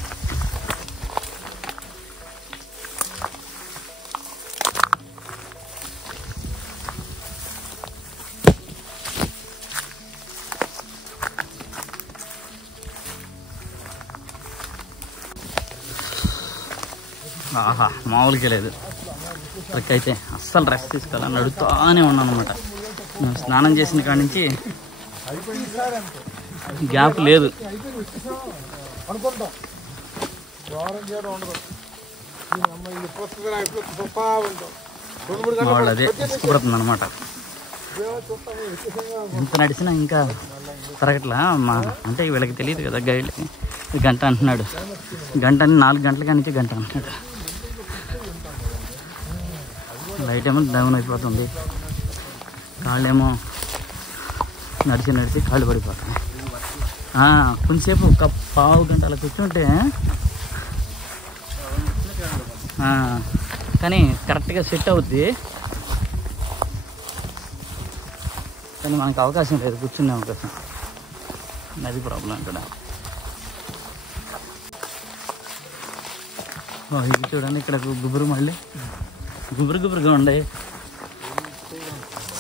ఆహా మామూలుగా లేదు. ఇక్కడికైతే అస్సలు రెస్ట్ తీసుకోవాలని నడుస్తూనే ఉన్నాను అనమాట. స్నానం చేసిన కాడి నుంచి గ్యాప్ లేదు. వాళ్ళు అదే ఇష్టపడుతుంది అనమాట. ఎంత నడిచినా ఇంకా తరగట్లా. అంటే వీళ్ళకి తెలియదు కదా గైడ్లకి. గంట అంటున్నాడు, గంట అని 4 గంటల కాడి నుంచి గంట అంటున్నాడు. లైట్ ఏమో డౌన్ అయిపోతుంది, కాళ్ళేమో నడిచి కాళ్ళు పడిపోతాయి. కొంచెంసేపు 1 గంట అలా కూర్చుంటే కానీ కరెక్ట్గా సెట్ అవుద్ది. కానీ మనకు అవకాశం లేదు, కూర్చునే అవకాశం. అది ప్రాబ్లం ఇక్కడ. ఇది చూడండి, ఇక్కడ గుబురు మళ్ళీ గుబురుగా ఉండే.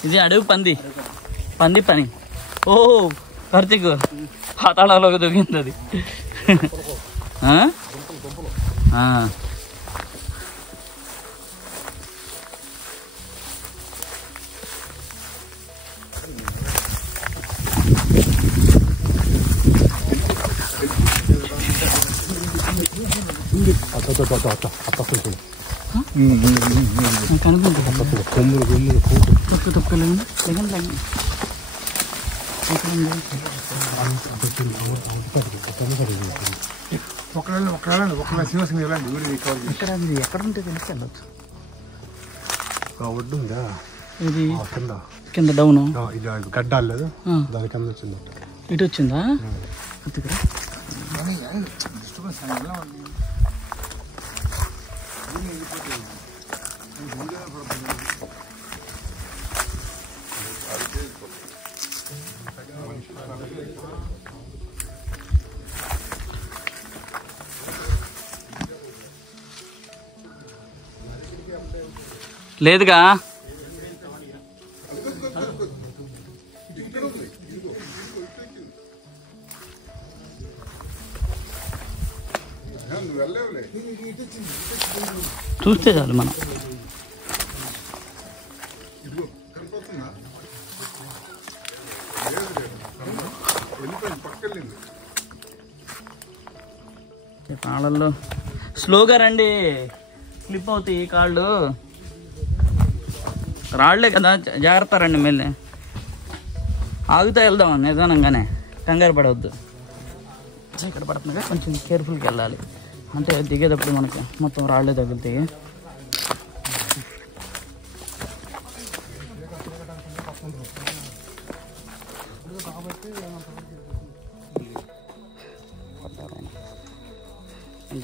ఇది అడవి పంది పని. ఓ కార్తీక్, పాతాళంలోకి దొరికింది అది. ఎక్కడ ఉంటే వెళ్ళొచ్చు. ఇది కింద డౌన్ గడ్డాలేదు, దాని కింద వచ్చింది. ఇటు వచ్చిందా? లేదుగా. చూస్తే చాలు మనం. కాళ్ళల్లో స్లోగా రండి, స్లిప్ అవుతాయి కాళ్ళు. రాళ్లే కదా, జాగ్రత్త రండి. మెల్లి ఆగుతా వెళ్దాం నిదానంగానే, కంగారు పడవద్దు. ఇక్కడ పడుతుందిగా, కొంచెం కేర్ఫుల్గా వెళ్ళాలి. అంటే దిగేటప్పుడు మనకి మొత్తం రాళ్ళే తగులుతాయి.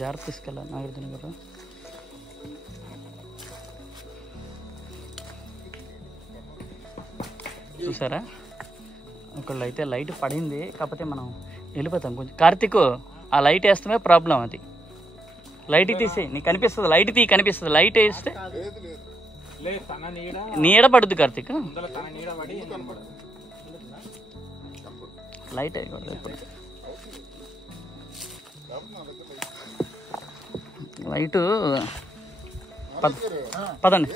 జాగ్రత్త తీసుకెళ్ళాలి నాగార్జున గారు. చూసారా, ఒకళ్ళు అయితే లైట్ పడింది, కాకపోతే మనం వెళ్ళిపోతాం. కొంచెం కార్తీక్ ఆ లైట్ వేస్తమే ప్రాబ్లం. అది లైట్ తీసి నీకు కనిపిస్తుంది, లైట్ తీ కనిపిస్తుంది. లైట్ వేస్తే నీడ పడుద్ది కార్తీక్. లైట్ వేయకూడదు ఎప్పుడు. లైటు పదండి.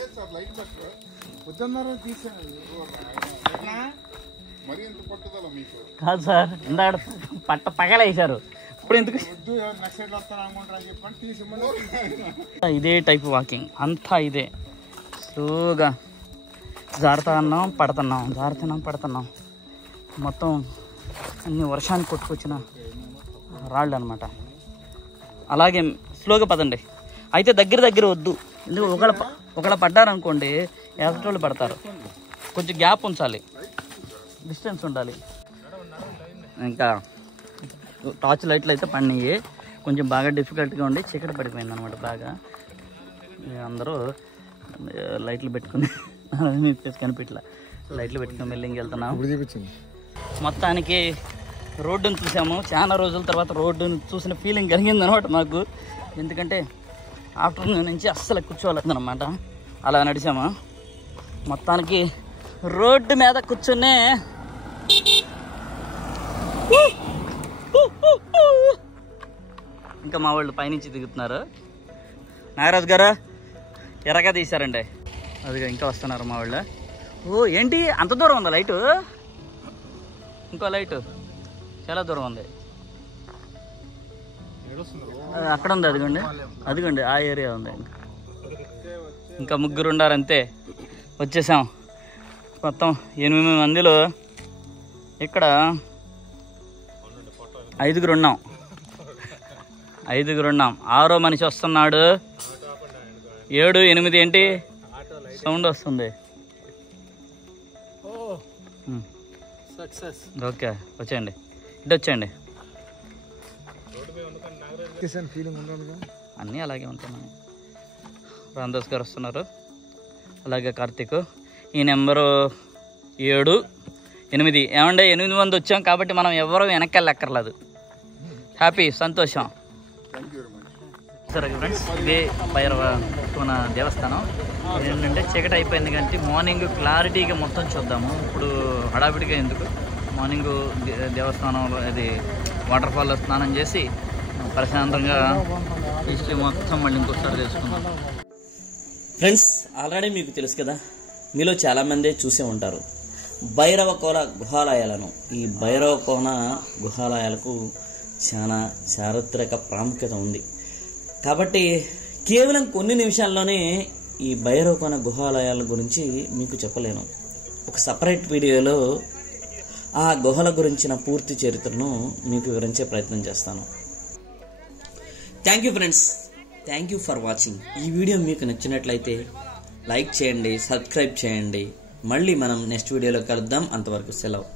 కాదు సార్, ఇందాక పగలేసారు, ఇప్పుడు ఎందుకు? ఇదే టైప్ వాకింగ్ అంతా, ఇదే స్లోగా జారుతున్నాం పడుతున్నాం, జారుతున్నాం పడుతున్నాం. మొత్తం అన్ని వర్షానికి కొట్టుకొచ్చిన రాళ్ళు అనమాట. అలాగే స్లోగా పదండి. అయితే దగ్గర వద్దు, ఎందుకు ఒకళ్ళ పడ్డారనుకోండి ఎదుటోళ్ళు పడతారు. కొంచెం గ్యాప్ ఉంచాలి, డిస్టెన్స్ ఉండాలి. ఇంకా టార్చ్ లైట్లు అయితే పడినాయి, కొంచెం బాగా డిఫికల్ట్గా ఉండి చీకటి పడిపోయింది అనమాట బాగా. అందరూ లైట్లు పెట్టుకుని కనిపించలే, లైట్లు పెట్టుకుని మెల్లింగ్ వెళ్తున్నాం. మొత్తానికి రోడ్డును చూసాము. చాలా రోజుల తర్వాత రోడ్డును చూసిన ఫీలింగ్ కలిగింది అనమాట మాకు. ఎందుకంటే ఆఫ్టర్నూన్ నుంచి అస్సలు కూర్చోలేదన్నమాట, అలా నడిచాము. మొత్తానికి రోడ్డు మీద కూర్చునే ఇంకా మా వాళ్ళు పైనుంచి దిగుతున్నారు. నాగరాజు గారు ఎర్రగా తీశారండి, అదిగా ఇంకా వస్తున్నారు మా వాళ్ళు. ఓ ఏంటి అంత దూరం ఉందా లైటు? ఇంకో లైటు చాలా దూరం ఉంది, అక్కడ ఉంది. అదిగోండి ఆ ఏరియా ఉంది. ఇంకా ముగ్గురు ఉన్నారు అంతే, వచ్చేసాం. మొత్తం 8 మందిలో ఇక్కడ 5గురు ఉన్నాం. 5గురు ఉన్నాం. 6వ మనిషి వస్తున్నాడు. 7, 8 ఏంటి సౌండ్ వస్తుంది? ఓకే వచ్చేయండి, ఇటు వచ్చేయండి. అన్నీ అలాగే ఉంటున్నాయి. రామదాస్ గారు వస్తున్నారు, అలాగే కార్తీక్. ఈ నెంబరు 7, 8. ఏమంటే 8 మంది వచ్చాం కాబట్టి మనం ఎవరూ వెనక్కి వెళ్ళక్కర్లేదు. హ్యాపీ, సంతోషం. సరే ఫ్రెండ్స్, ఇదే భైరవ కోన దేవస్థానం. ఏంటంటే చీకటి అయిపోయింది కాబట్టి మార్నింగ్ క్లారిటీగా మొత్తం చూద్దాము. ఇప్పుడు హడావిడిగా ఎందుకు, మార్నింగ్ దేవస్థానంలో అది వాటర్ ఫాల్లో స్నానం చేసి ప్రశాంతంగా హిస్టరీ మొత్తం మళ్ళీ ఇంకొకసారి తెలుసుకుందాం. ఫ్రెండ్స్, ఆల్రెడీ మీకు తెలుసు కదా, మీలో చాలామంది చూసే ఉంటారు భైరవ కోన గుహాలయాలను. ఈ భైరవ కోన గుహాలయాలకు చాలా చారిత్రక ప్రాముఖ్యత ఉంది. కాబట్టి కేవలం కొన్ని నిమిషాల్లోనే ఈ భైరవ కోన గుహాలయాల గురించి మీకు చెప్పలేను. ఒక సపరేట్ వీడియోలో ఆ గుహల గురించిన పూర్తి చరిత్రను మీకు వివరించే ప్రయత్నం చేస్తాను. Thank you friends, thank you for watching. ఈ వీడియో మీకు నచ్చినట్లయితే లైక్ చేయండి, సబ్స్క్రైబ్ చేయండి. మళ్ళీ మనం నెక్స్ట్ వీడియోలో కలుద్దాం. అంతవరకు సెలవు.